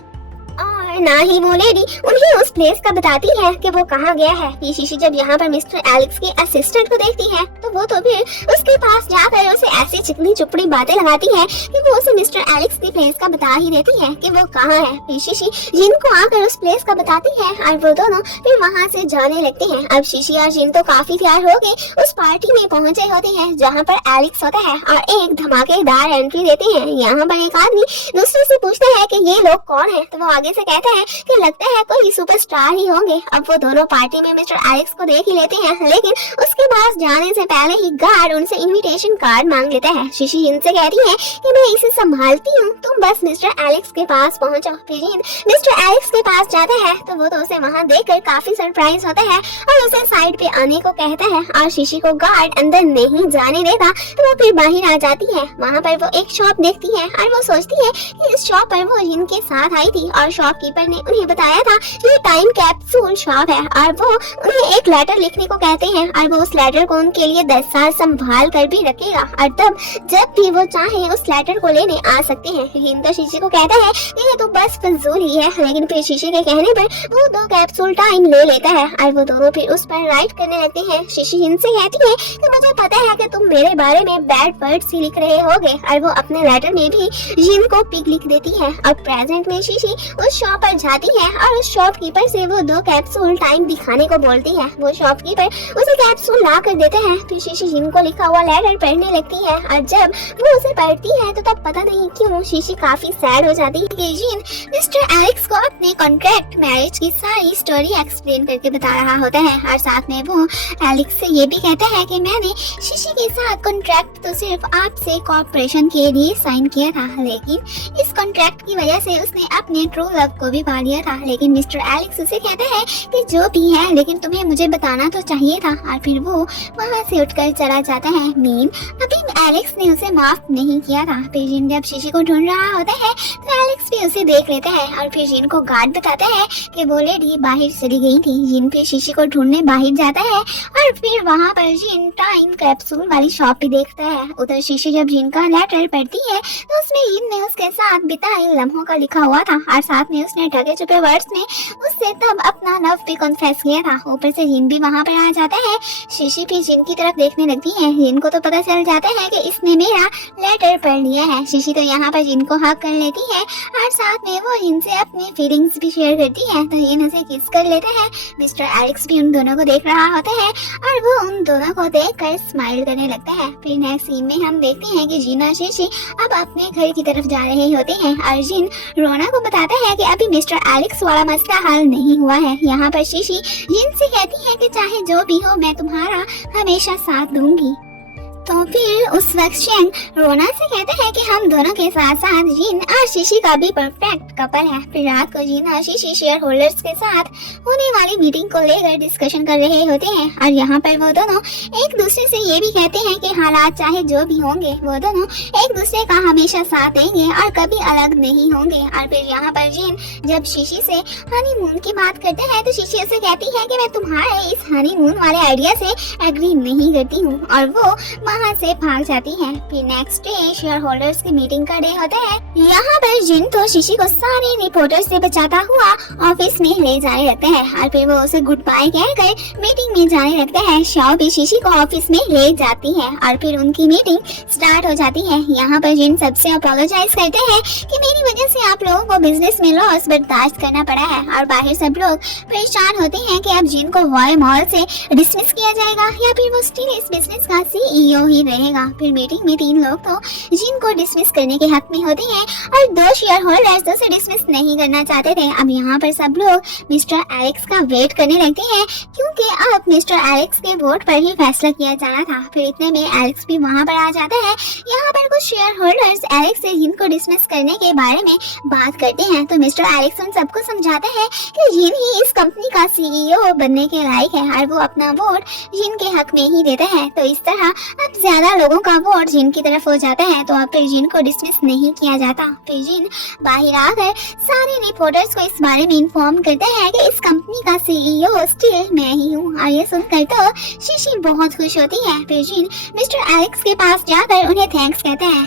और ना ही वो लेडी उन्हें उस प्लेस का बताती है कि वो कहाँ गया है। ये शीशी जब यहाँ पर मिस्टर एलेक्स के असिस्टेंट को देखती है तो वो तो फिर उसके पास जाकर उसे ऐसी चिकनी चुपड़ी बातें लगाती है कि वो उसे मिस्टर एलेक्स की प्लेस का बता ही देती है कि वो कहाँ है। फिर शीशी जिनको आकर उस प्लेस का बताती है और वो दोनों फिर वहाँ से जाने लगते हैं। अब शीशी और जिन तो काफी तैयार हो गए उस पार्टी में पहुँचे होते हैं जहाँ पर एलेक्स होता है और एक धमाकेदार एंट्री देते हैं। यहाँ पर एक आदमी दूसरे से पूछता है कि ये लोग कौन है। तो वो आगे से कहता है कि लगता है कोई सुपरस्टार ही होंगे। अब वो दोनों पार्टी में मिस्टर एलेक्स को देख ही लेते हैं, लेकिन उसके पास जाने से पहले ही गार्ड उनसे इनविटेशन कार्ड मांग लेता है। शीशी इनसे कहती है कि मैं इसे संभालती हूँ, तुम बस मिस्टर एलेक्स के पास पहुँचो। फिर मिस्टर एलेक्स के पास जाता है तो वो तो उसे वहाँ देखकर काफी सरप्राइज होता है और उसे साइड पे आने को कहता है और शीशी को गार्ड अंदर नहीं जाने देता। तो वो फिर बाहर आ जाती है। वहाँ पर वो एक शॉप देखती है और वो सोचती है कि इस शॉप पर वो जिनके साथ आई थी और शॉपकीपर ने उन्हें बताया था ये टाइम कैप्सूल शॉप है और वो उन्हें एक लेटर लिखने को कहते हैं और वो उस लेटर को उनके लिए 10 साल संभाल कर भी रखेगा और तब जब भी वो चाहे उस लेटर को लेने आ सकते हैं। हिंदू शीशी को कहता है कि ये तो बस फजूल ही है, लेकिन फिर शीशी के कहने पर वो 2 कैप्सूल टाइम ले लेता है और वो दोनों फिर उस पर राइट करने लगते हैं। शीशी इनसे कहती है कि मुझे पता है कि तुम मेरे बारे में बैड वर्ड्स ही लिख रहे होगे और वो अपने लेटर में भी जिन को पिग लिख देती है। और प्रेजेंट में शीशी उस शॉप पर जाती है और उस शॉपकीपर से वो 2 कैप्सूल टाइम दिखाने को बोलती है। वो शॉपकीपर उसे कैप्सूल ला कर देता है। फिर शीशी जिन को लिखा हुआ लेटर पढ़ने लगती है और जब वो उसे पढ़ती है तो तब पता नहीं क्यों शीशी काफी सैड हो जाती है कि जिन मिस्टर एलेक्स को अपने कॉन्ट्रैक्ट मैरिज की सारी स्टोरी एक्सप्लेन करके बता रहा होता है और साथ में वो एलेक्स से ये भी कहता है कि मैंने शीशी के साथ कॉन्ट्रैक्ट तो सिर्फ आपसे कॉर्पोरेशन के लिए साइन किया था, लेकिन इस कॉन्ट्रैक्ट की वजह से उसने अपने ट्रू लव को भी पा लिया था। लेकिन मिस्टर एलेक्स उसे कहता है कि जो भी है लेकिन तुम्हें मुझे बताना तो चाहिए था और फिर वो वहाँ से उठकर चला जाता है। मीन अभी एलेक्स ने उसे माफ नहीं किया था। फिर जिन जब शीशी को ढूंढ रहा होता है तो एलेक्स भी उसे देख लेता है और फिर जिन को गार्ड बताता है कि वो लेडी बाहर चली गई थी। जिन फिर शीशी को ढूंढने बाहर जाता है और फिर वहाँ पर जिन टाइम कैप्सूल वाली शॉप भी देखता है। उधर शीशी जब जिन का लेटर पढ़ती है तो उसमें जिन ने उसके साथ बिताए लम्हों का लिखा हुआ था और साथ में उसने ढके छुपे वर्ड्स में उससे तब अपना लव भी कन्फेस किया था। ऊपर से जिन भी वहाँ पर आ जाता है। शीशी भी जिन की तरफ देखने लगती है। जिन को तो पता चल जाता है कि इसने मेरा लेटर पढ़ लिया है। शीशी तो यहाँ पर जिन को हक कर लेती है और साथ में वो जिनसे अपनी फीलिंग्स भी शेयर करती है। तो जिन उसे किस कर लेता है। मिस्टर एलेक्स भी उन दोनों को देख रहा होता है और वो उन दोनों को देखकर स्माइल करने लगता है। फिर नेक्स्ट सीन में हम देखते हैं कि जिन और शीशी अब अपने घर की तरफ जा रहे होते हैं और जिन रोना को बताता है कि अभी मिस्टर एलेक्स वाला मसला हल नहीं हुआ है। यहाँ पर शीशी जिन से कहती है कि चाहे जो भी हो मैं तुम्हारा हमेशा साथ दूंगी। तो फिर उस वक्त शेंग रोना से कहता है कि हम दोनों के साथ साथ जिन और शीशी का भी परफेक्ट कपल है। फिर रात को जिन और शीशी शेयर होल्डर्स के साथ होने वाली मीटिंग को लेकर डिस्कशन कर रहे होते हैं और यहाँ पर वो दोनों एक दूसरे से ये भी कहते हैं कि हालात चाहे जो भी होंगे वो दोनों एक दूसरे का हमेशा साथ देंगे और कभी अलग नहीं होंगे। और फिर यहाँ पर जिन जब शीशी से हनीमून की बात करते हैं तो शीशी उसे कहती है कि मैं तुम्हारे इस हनीमून वाले आइडिया से एग्री नहीं करती हूँ और वो वहाँ से भाग जाती है। फिर नेक्स्ट डे शेयर होल्डर्स की मीटिंग का डे होता है। यहाँ पर जिन तो शीशी को सारे रिपोर्टर्स से बचाता हुआ ऑफिस में ले जाने लगता है और फिर वो उसे गुड बाय कहकर मीटिंग में जाने लगता है। शाओ भी शीशी को ऑफिस में ले जाती है और फिर उनकी मीटिंग स्टार्ट हो जाती है। यहाँ पर जिन सबसे अपोलोजाइज करते हैं कि मेरी वजह से आप लोगों को बिजनेस में लॉस बर्दाश्त करना पड़ा है और बाहर सब लोग परेशान होते हैं कि अब जिन को वॉय मॉल से डिसमिस किया जाएगा या फिर वो स्टिल इस बिजनेस का CEO ही रहेगा। फिर मीटिंग में 3 लोग तो जिन को डिसमिस करने के हक में होते हैं और 2 शेयर होल्डर्स उसे डिसमिस नहीं करना चाहते थे। अब यहाँ पर सब लोग मिस्टर एलेक्स का वेट करने लगते हैं, क्योंकि अब मिस्टर एलेक्स के वोट पर ही फैसला किया जाना था। फिर इतने में एलेक्स भी वहाँ पर आ जाता है। यहाँ पर कुछ शेयर होल्डर्स एलेक्स से जिन को डिसमिस करने के बारे में बात करते हैं, तो मिस्टर एलेक्स उन सबको समझाते हैं कि जिन ही इस कंपनी का सीईओ बनने के लायक है और वो अपना वोट जिन के हक में ही देता है। तो इस तरह अब ज्यादा लोगों का वोट जिन की तरफ हो जाता है, तो अब फिर जिन को डिसमिस नहीं किया जाता। फिर जिन बाहर आकर सारे रिपोर्टर्स को इस बारे में इन्फॉर्म करते हैं कि इस कंपनी का सीईओ स्टिल मैं ही हूँ। और ये सुनकर तो शीशी बहुत खुश होती है। फिर जिन मिस्टर एलेक्स के पास जाकर उन्हें थैंक्स कहते हैं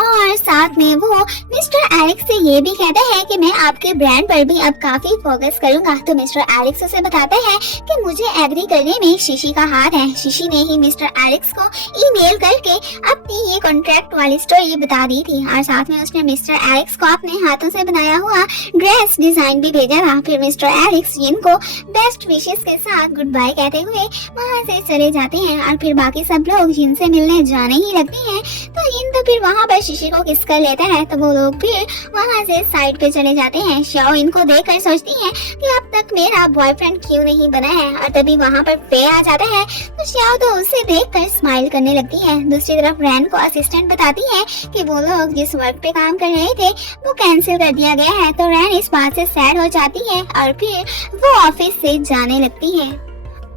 और साथ में वो मिस्टर एलेक्स से ये भी कहते हैं कि मैं आपके ब्रांड पर भी अब काफी फोकस करूंगा। तो मिस्टर एलेक्स उसे बताते हैं कि मुझे एग्री करने में शीशी का हाथ है। शीशी ने ही मिस्टर एलेक्स को ईमेल करके अपनी ये कॉन्ट्रैक्ट वाली स्टोरी बता दी थी और साथ में उसने मिस्टर एलेक्स को अपने हाथों से बनाया हुआ ड्रेस डिजाइन भी भेजा था। फिर मिस्टर एलेक्स जिनको बेस्ट विशेस के साथ गुड बाय कहते हुए वहाँ से चले जाते हैं और फिर बाकी सब लोग जिनसे मिलने जाने ही लगते हैं। तो जिन तो फिर वहाँ पर शीशी को किस कर लेता है, तो वो लोग फिर वहाँ से साइड पे चले जाते हैं। शाओ इनको देखकर सोचती है कि अब तक मेरा बॉयफ्रेंड क्यों नहीं बना है, और तभी वहाँ पर फे आ जाता है। तो शाओ तो उसे देखकर स्माइल करने लगती है। दूसरी तरफ रैन को असिस्टेंट बताती है कि वो लोग जिस वर्क पे काम कर रहे थे वो कैंसिल कर दिया गया है। तो रैन इस बात से सैड हो जाती है और फिर वो ऑफिस से जाने लगती है।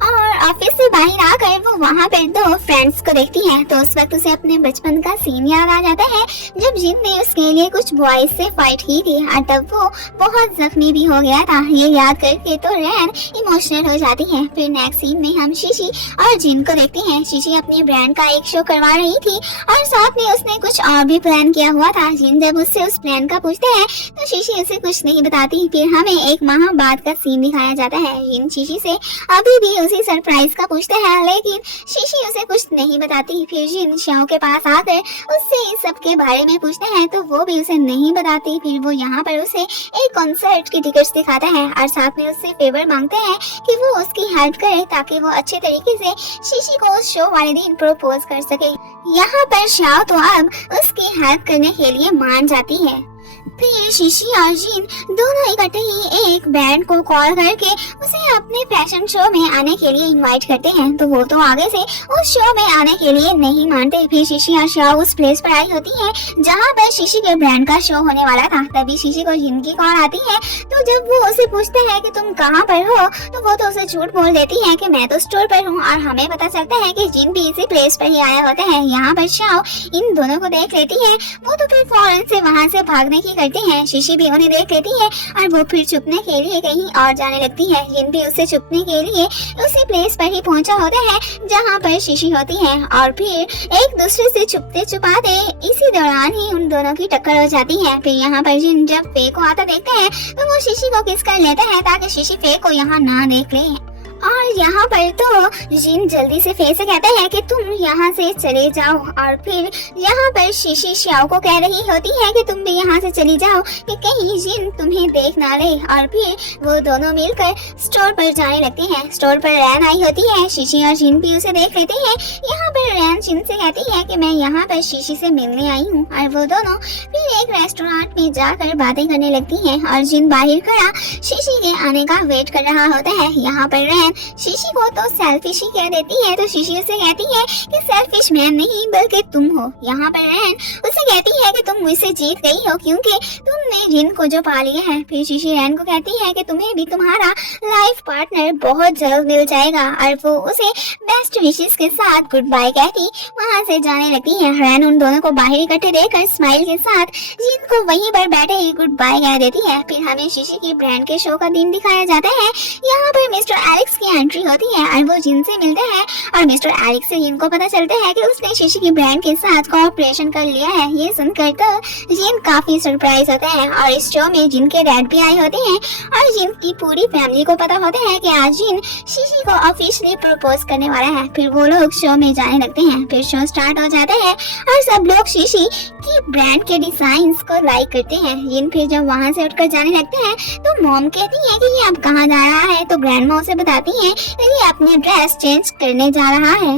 और ऑफिस से बाहर आकर वो वहाँ पर 2 फ्रेंड्स को देखती है। तो उस वक्त उसे अपने बचपन का सीन याद आ जाता है, जब जिन ने उसके लिए कुछ बॉयज से फाइट की थी और तब वो बहुत जख्मी भी हो गया था। ये याद करके तो रैन इमोशनल हो जाती है। फिर नेक्स्ट सीन में हम शीशी और जिन को देखते हैं। शीशी अपनी ब्रांड का एक शो करवा रही थी और साथ में उसने कुछ और भी प्लान किया हुआ था। जिन जब उससे उस प्लान का पूछते हैं तो शीशी उसे कुछ नहीं बताती। फिर हमें 1 माह बाद का सीन दिखाया जाता है। जिन शीशी से अभी भी उसी सरप्राइज का पूछते हैं, लेकिन शीशी उसे कुछ नहीं बताती। फिर जिन शाओ के पास आकर उससे इस सब के बारे में पूछते हैं, तो वो भी उसे नहीं बताती। फिर वो यहाँ पर उसे एक कॉन्सर्ट की टिकट्स दिखाता है और साथ में उससे फेवर मांगते हैं कि वो उसकी हेल्प करे ताकि वो अच्छे तरीके से शीशी को उस शो वाले दिन प्रपोज कर सके। यहाँ पर शाओ तो अब उसकी हेल्प करने के लिए मान जाती है। फिर शीशी और जिन दोनों इकट्ठे ही एक बैंड को कॉल करके उसे अपने फैशन शो में आने के लिए इनवाइट करते हैं। तो वो तो आगे से उस शो में आने के लिए नहीं मानते। फिर शीशी और शाओ उस प्लेस पर आई होती है जहाँ पर शीशी के ब्रांड का शो होने वाला था। तभी शीशी को जिन की कॉल आती है। तो जब वो उसे पूछते हैं कि तुम कहाँ पर हो, तो वो तो उसे झूठ बोल देती है कि मैं तो स्टोर पर हूँ। और हमें पता चलता है कि जिन भी इसी प्लेस पर ही आया होता है। यहाँ पर शाओ इन दोनों को देख लेती है। वो तो फिर फौरन से वहाँ से भागने की करती है। शीशी भी उन्हें देख लेती है और वो फिर छुपने के लिए कहीं और जाने लगती है। जिन भी उससे छुपने के लिए उसी प्लेस पर ही पहुंचा होता है जहां पर शीशी होती है। और फिर एक दूसरे से छुपते छुपाते इसी दौरान ही उन दोनों की टक्कर हो जाती है। फिर यहाँ पर जिन जब फे को आता देखते हैं तो वो शीशी को किस कर लेता है ताकि शीशी फे को यहाँ ना देख ले। और यहाँ पर तो जिन जल्दी से फे से कहता है कि तुम यहाँ से चले जाओ। और फिर यहाँ पर शीशी शाओ को कह रही होती है कि तुम भी यहाँ से चली जाओ कि कहीं जिन तुम्हें देख ना ले। और फिर वो दोनों मिलकर स्टोर पर जाने लगते हैं। स्टोर पर रैन आई होती है। शीशी और जिन भी उसे देख लेते हैं। यहाँ पर रैन जिन से कहती है कि मैं यहाँ पर शीशी से मिलने आई हूँ। और वो दोनों फिर एक रेस्टोरेंट में जाकर बातें करने लगती है और जिन बाहर खड़ा शीशी के आने का वेट कर रहा होता है। यहाँ पर रैन शीशी को तो सेल्फिश ही कह देती है। तो शीशी उसे कहती है कि सेल्फिश मैं नहीं बल्कि तुम हो। यहाँ पर रैन उसे कहती है कि तुम मुझसे जीत गई हो क्योंकि तुमने जिन को जो पा लिया है। फिर शीशी रैन को कहती है कि तुम्हें भी तुम्हारा लाइफ पार्टनर बहुत जल्द मिल जाएगा। और वो उसे बेस्ट विशेस के साथ गुड बाय कहती वहाँ से जाने लगती है। रैन उन दोनों को बाहर इकट्ठे देखकर स्माइल के साथ जिन को वहीं पर बैठे ही गुड बाय कह देती है। फिर हमें शीशी की ब्रांड के शो का दिन दिखाया जाता है। यहाँ पर मिस्टर एलेक्स की एंट्री होती है और वो जिन से मिलते हैं और मिस्टर एलेक्स से जिन को पता चलता है कि उसने शीशी की ब्रांड के साथ कोऑपरेशन कर लिया है। ये सुनकर तो जिन काफी सरप्राइज होते हैं। और इस शो में जिन के डैड भी आए होते हैं और जिन की पूरी फैमिली को पता होता है कि आज जिन शीशी को ऑफिशियली प्रपोज करने वाला है। फिर वो लोग शो में जाने लगते हैं। फिर शो स्टार्ट हो जाता है और सब लोग शीशी की ब्रांड के डिजाइन्स को लाइक करते हैं। जिन फिर जब वहाँ से उठकर जाने लगते हैं तो मॉम कहती है कि ये अब कहाँ जा रहा है। तो ग्रैंडमा उसे बताती है ये अपनी ड्रेस चेंज करने जा रहा है।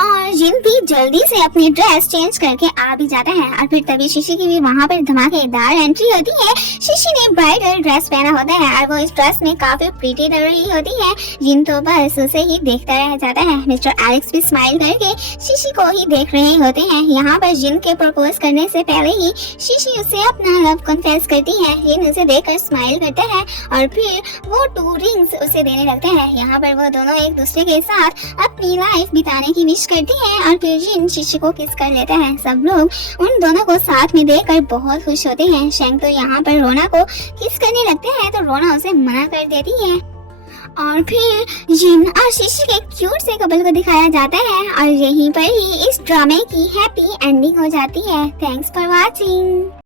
और जिन भी जल्दी से अपनी ड्रेस चेंज करके आ भी जाता है और फिर तभी शीशी की भी वहाँ पर धमाकेदार एंट्री होती है। शीशी ने ब्राइडल ड्रेस पहना होता है और वो इस ड्रेस में काफी प्रीटी लग रही होती है। जिन तो बस उसे ही देखता रह जाता है। मिस्टर एलेक्स भी स्माइल करके शीशी को ही देख रहे होते हैं। यहाँ पर जिन के प्रपोज करने से पहले ही शीशी उसे अपना लव कन्फेस करती है। जिन उसे देखकर स्माइल करता है और फिर वो 2 रिंग्स उसे देने लगते हैं। यहाँ पर वो दोनों एक दूसरे के साथ अपनी लाइफ बिताने की विश करती है और फिर जिन शीशी को किस कर लेता है। सब लोग उन दोनों को साथ में देखकर बहुत खुश होते हैं। शेंग तो यहाँ पर रोना को किस करने लगते हैं तो रोना उसे मना कर देती है और फिर जिन और शीशी के क्यूट से कपल को दिखाया जाता है और यहीं पर ही इस ड्रामे की हैप्पी एंडिंग हो जाती है। Thanks for watching.